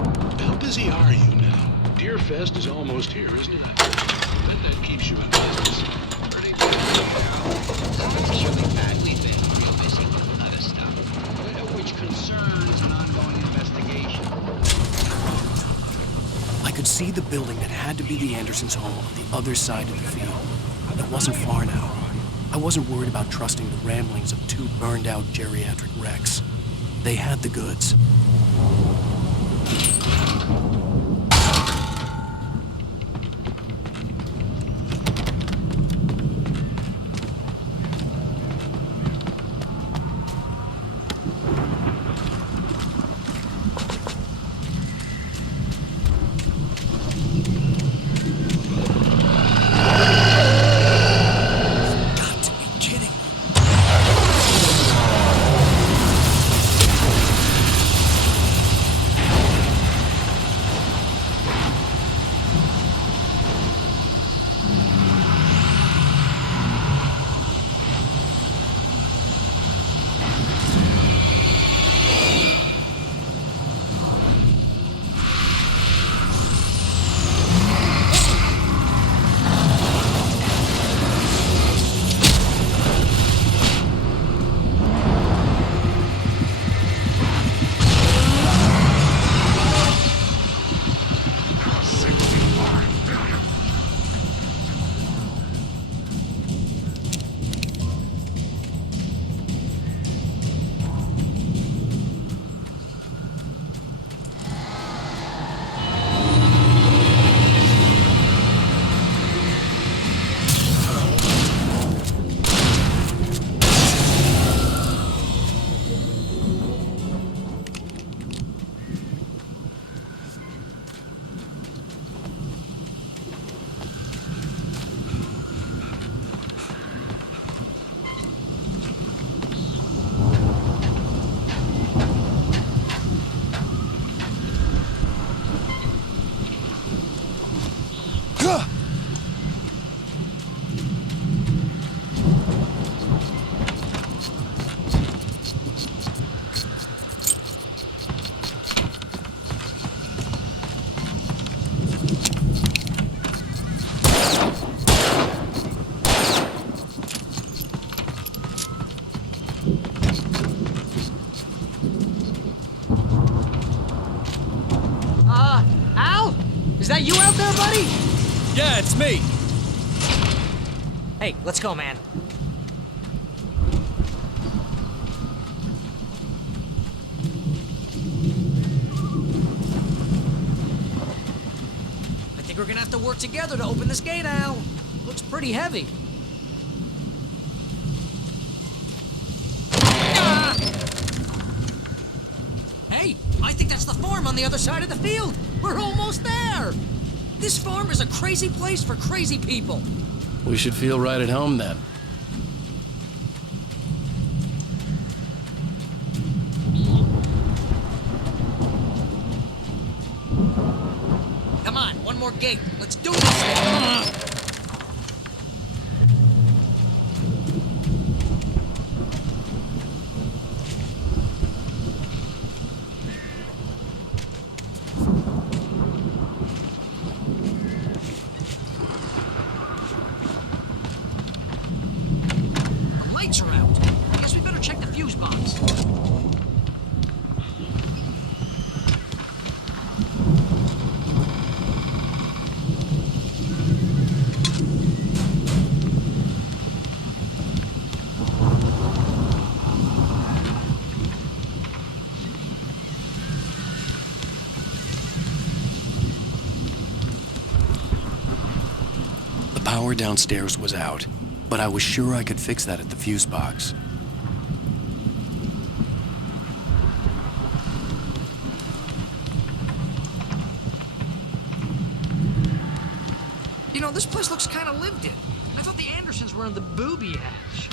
how busy are you now? Deerfest is almost here, isn't it? I bet that keeps you in business. Pretty busy, Actually, Pat, we've been real busy with other stuff, which concerns an ongoing investigation. I could see the building that had to be the Andersons' home on the other side of the field. It wasn't far now. I wasn't worried about trusting the ramblings of two burned-out geriatric wrecks. They had the goods. Al? Is that you out there, buddy? Yeah, it's me. Hey, let's go, man. I think we're gonna have to work together to open this gate, Al. Looks pretty heavy. I think that's the farm on the other side of the field. We're almost there. This farm is a crazy place for crazy people. We should feel right at home then. Come on, one more gate. Let's do this. The lights are out. I guess we better check the fuse box. The power downstairs was out, but I was sure I could fix that at the fuse box. You know, this place looks kind of lived in. I thought the Andersons were in the booby hatch.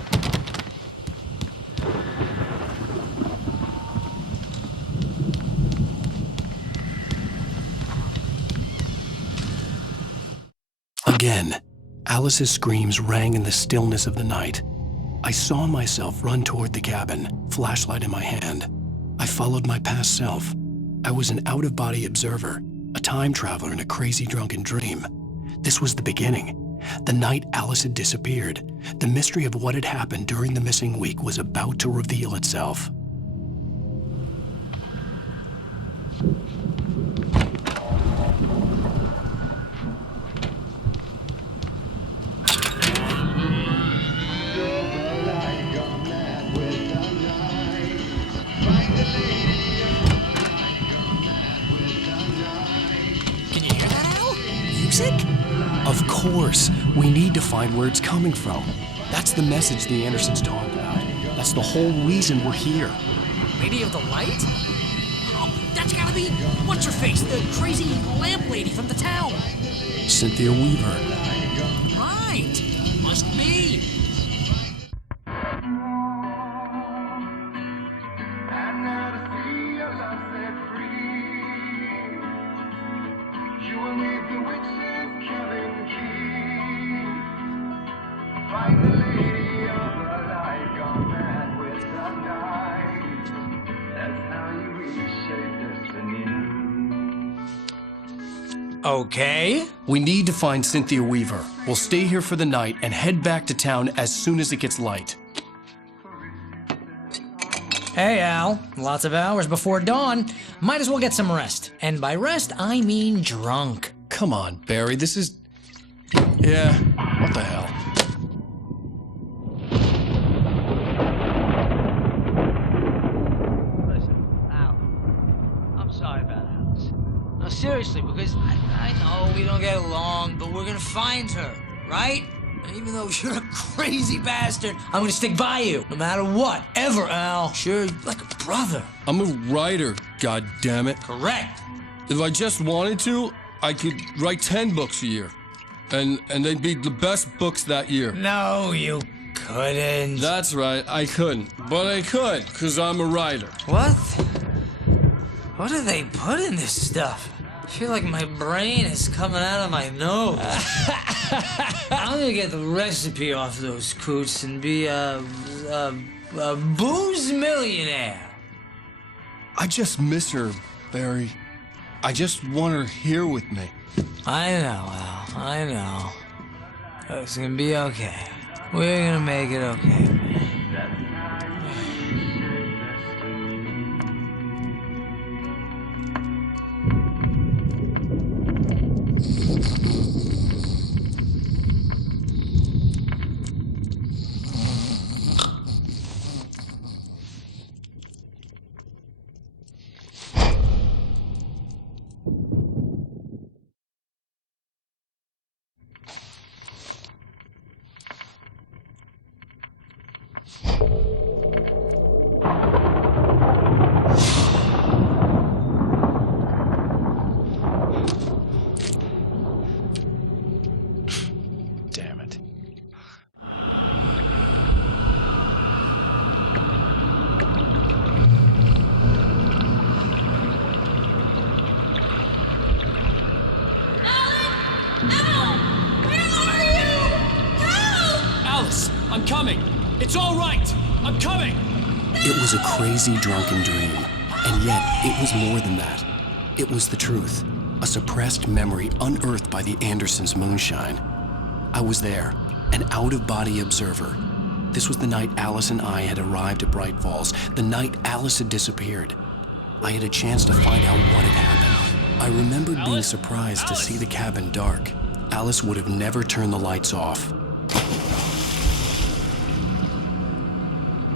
Again, Alice's screams rang in the stillness of the night. I saw myself run toward the cabin, flashlight in my hand. I followed my past self. I was an out-of-body observer, a time traveler in a crazy drunken dream. This was the beginning. The night Alice had disappeared. The mystery of what had happened during the missing week was about to reveal itself. Can you hear that, Al? Music? Of course, we need to find where it's coming from. That's the message the Andersons talked about. That's the whole reason we're here. Lady of the Light? Oh, that's gotta be... What's her face? The crazy lamp lady from the town. Cynthia Weaver. Right. Must be. Okay. We need to find Cynthia Weaver. We'll stay here for the night and head back to town as soon as it gets light. Hey, Al. Lots of hours before dawn. Might as well get some rest. And by rest, I mean drunk. Come on, Barry, this is... Yeah, what the hell? Listen, Al, I'm sorry about Alice. No, seriously, because I know we don't get along, but we're gonna find her, right? And even though you're a crazy bastard, I'm gonna stick by you, no matter what, ever, Al. Sure, like a brother. I'm a writer, goddammit. Correct. If I just wanted to, I could write 10 books a year. And they'd be the best books that year. No, you couldn't. That's right, I couldn't. But I could, because I'm a writer. What? What do they put in this stuff? I feel like my brain is coming out of my nose. I'm gonna get the recipe off those coots and be a booze millionaire. I just miss her, Barry. I just want her here with me. I know, Al. I know. It's gonna be okay. We're gonna make it okay, man. It was a crazy, drunken dream, and yet it was more than that. It was the truth, a suppressed memory unearthed by the Andersons' moonshine. I was there, an out-of-body observer. This was the night Alice and I had arrived at Bright Falls, the night Alice had disappeared. I had a chance to find out what had happened. I remembered being surprised to see the cabin dark. Alice would have never turned the lights off.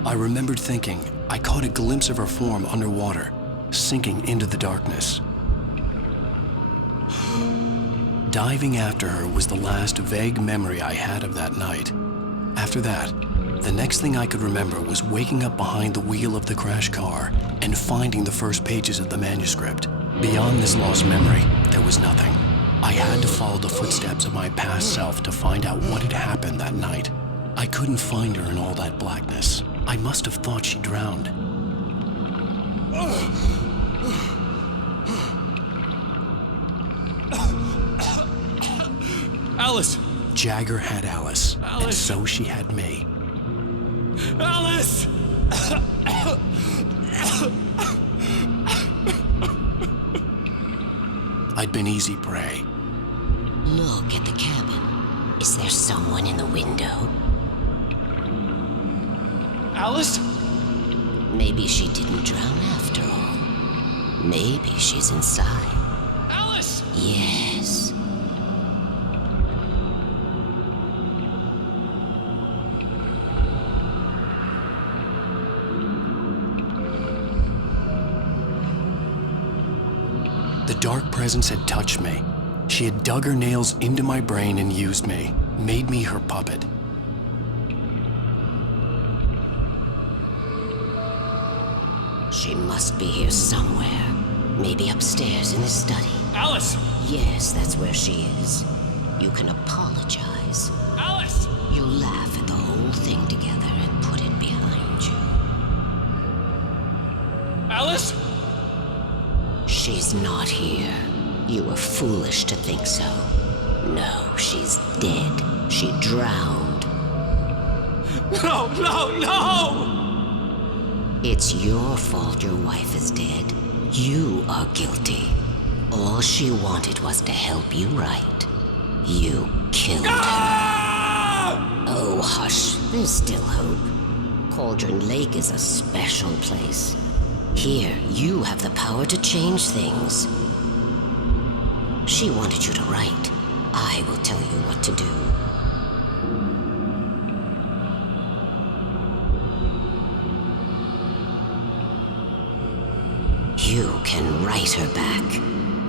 I remembered thinking I caught a glimpse of her form underwater, sinking into the darkness. Diving after her was the last vague memory I had of that night. After that, the next thing I could remember was waking up behind the wheel of the crash car and finding the first pages of the manuscript. Beyond this lost memory, there was nothing. I had to follow the footsteps of my past self to find out what had happened that night. I couldn't find her in all that blackness. I must have thought she drowned. Alice! Jagger had Alice, and so she had me. Alice! I'd been easy prey. Look at the cabin. Is there someone in the window? Alice? Maybe she didn't drown after all. Maybe she's inside. Alice! Yes. The dark presence had touched me. She had dug her nails into my brain and used me, made me her puppet. She must be here somewhere. Maybe upstairs in the study. Alice! Yes, that's where she is. You can apologize. Alice! You laugh at the whole thing together and put it behind you. Alice? She's not here. You were foolish to think so. No, she's dead. She drowned. No, no, no! It's your fault your wife is dead. You are guilty. All she wanted was to help you right. You killed her. Oh, hush. There's still hope. Cauldron Lake is a special place. Here, you have the power to change things. She wanted you to write. I will tell you what to do. You can write her back.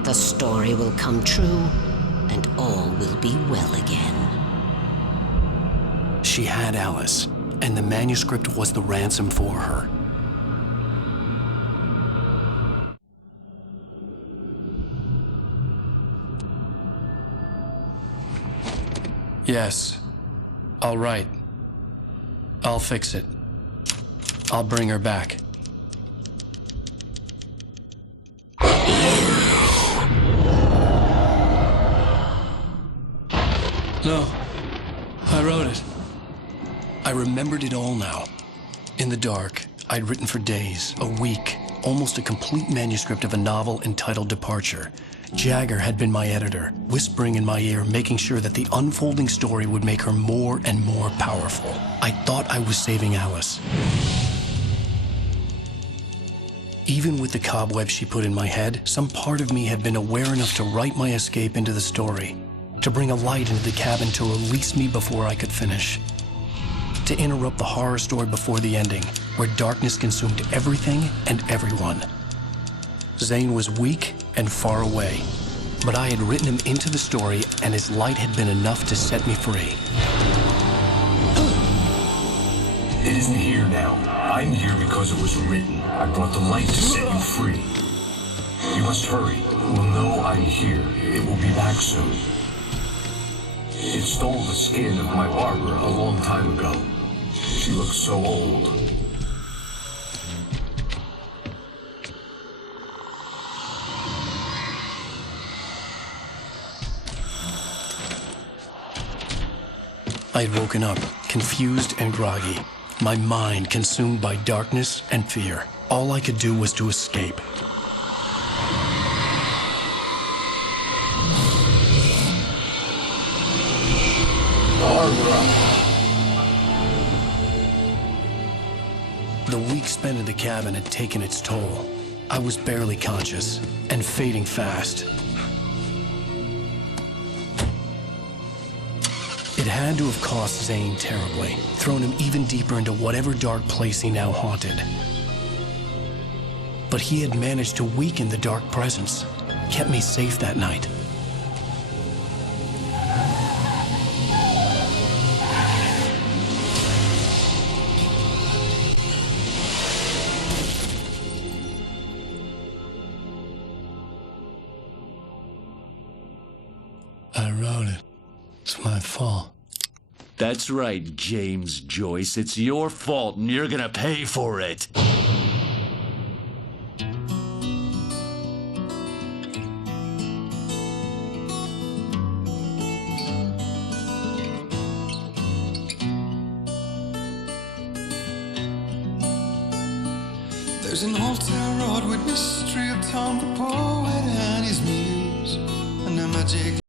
The story will come true, and all will be well again. She had Alice, and the manuscript was the ransom for her. Yes. All right. I'll fix it. I'll bring her back. No. I wrote it. I remembered it all now. In the dark, I'd written for days, a week, almost a complete manuscript of a novel entitled Departure. Jagger had been my editor, whispering in my ear, making sure that the unfolding story would make her more and more powerful. I thought I was saving Alice. Even with the cobwebs she put in my head, some part of me had been aware enough to write my escape into the story, to bring a light into the cabin to release me before I could finish, to interrupt the horror story before the ending, where darkness consumed everything and everyone. Zane was weak and far away, but I had written him into the story, and his light had been enough to set me free. It isn't here now. I'm here because it was written. I brought the light to set you free. You must hurry. We'll know I'm here. It will be back soon. It stole the skin of my barber a long time ago. She looks so old. I had woken up, confused and groggy. My mind consumed by darkness and fear. All I could do was to escape. The week spent in the cabin had taken its toll. I was barely conscious and fading fast. It had to have cost Zane terribly, thrown him even deeper into whatever dark place he now haunted. But he had managed to weaken the dark presence, kept me safe that night. I wrote it. It's my fault. That's right, James Joyce. It's your fault, and you're gonna pay for it. There's an old town road with mystery of Tom the poet and his muse, and a magic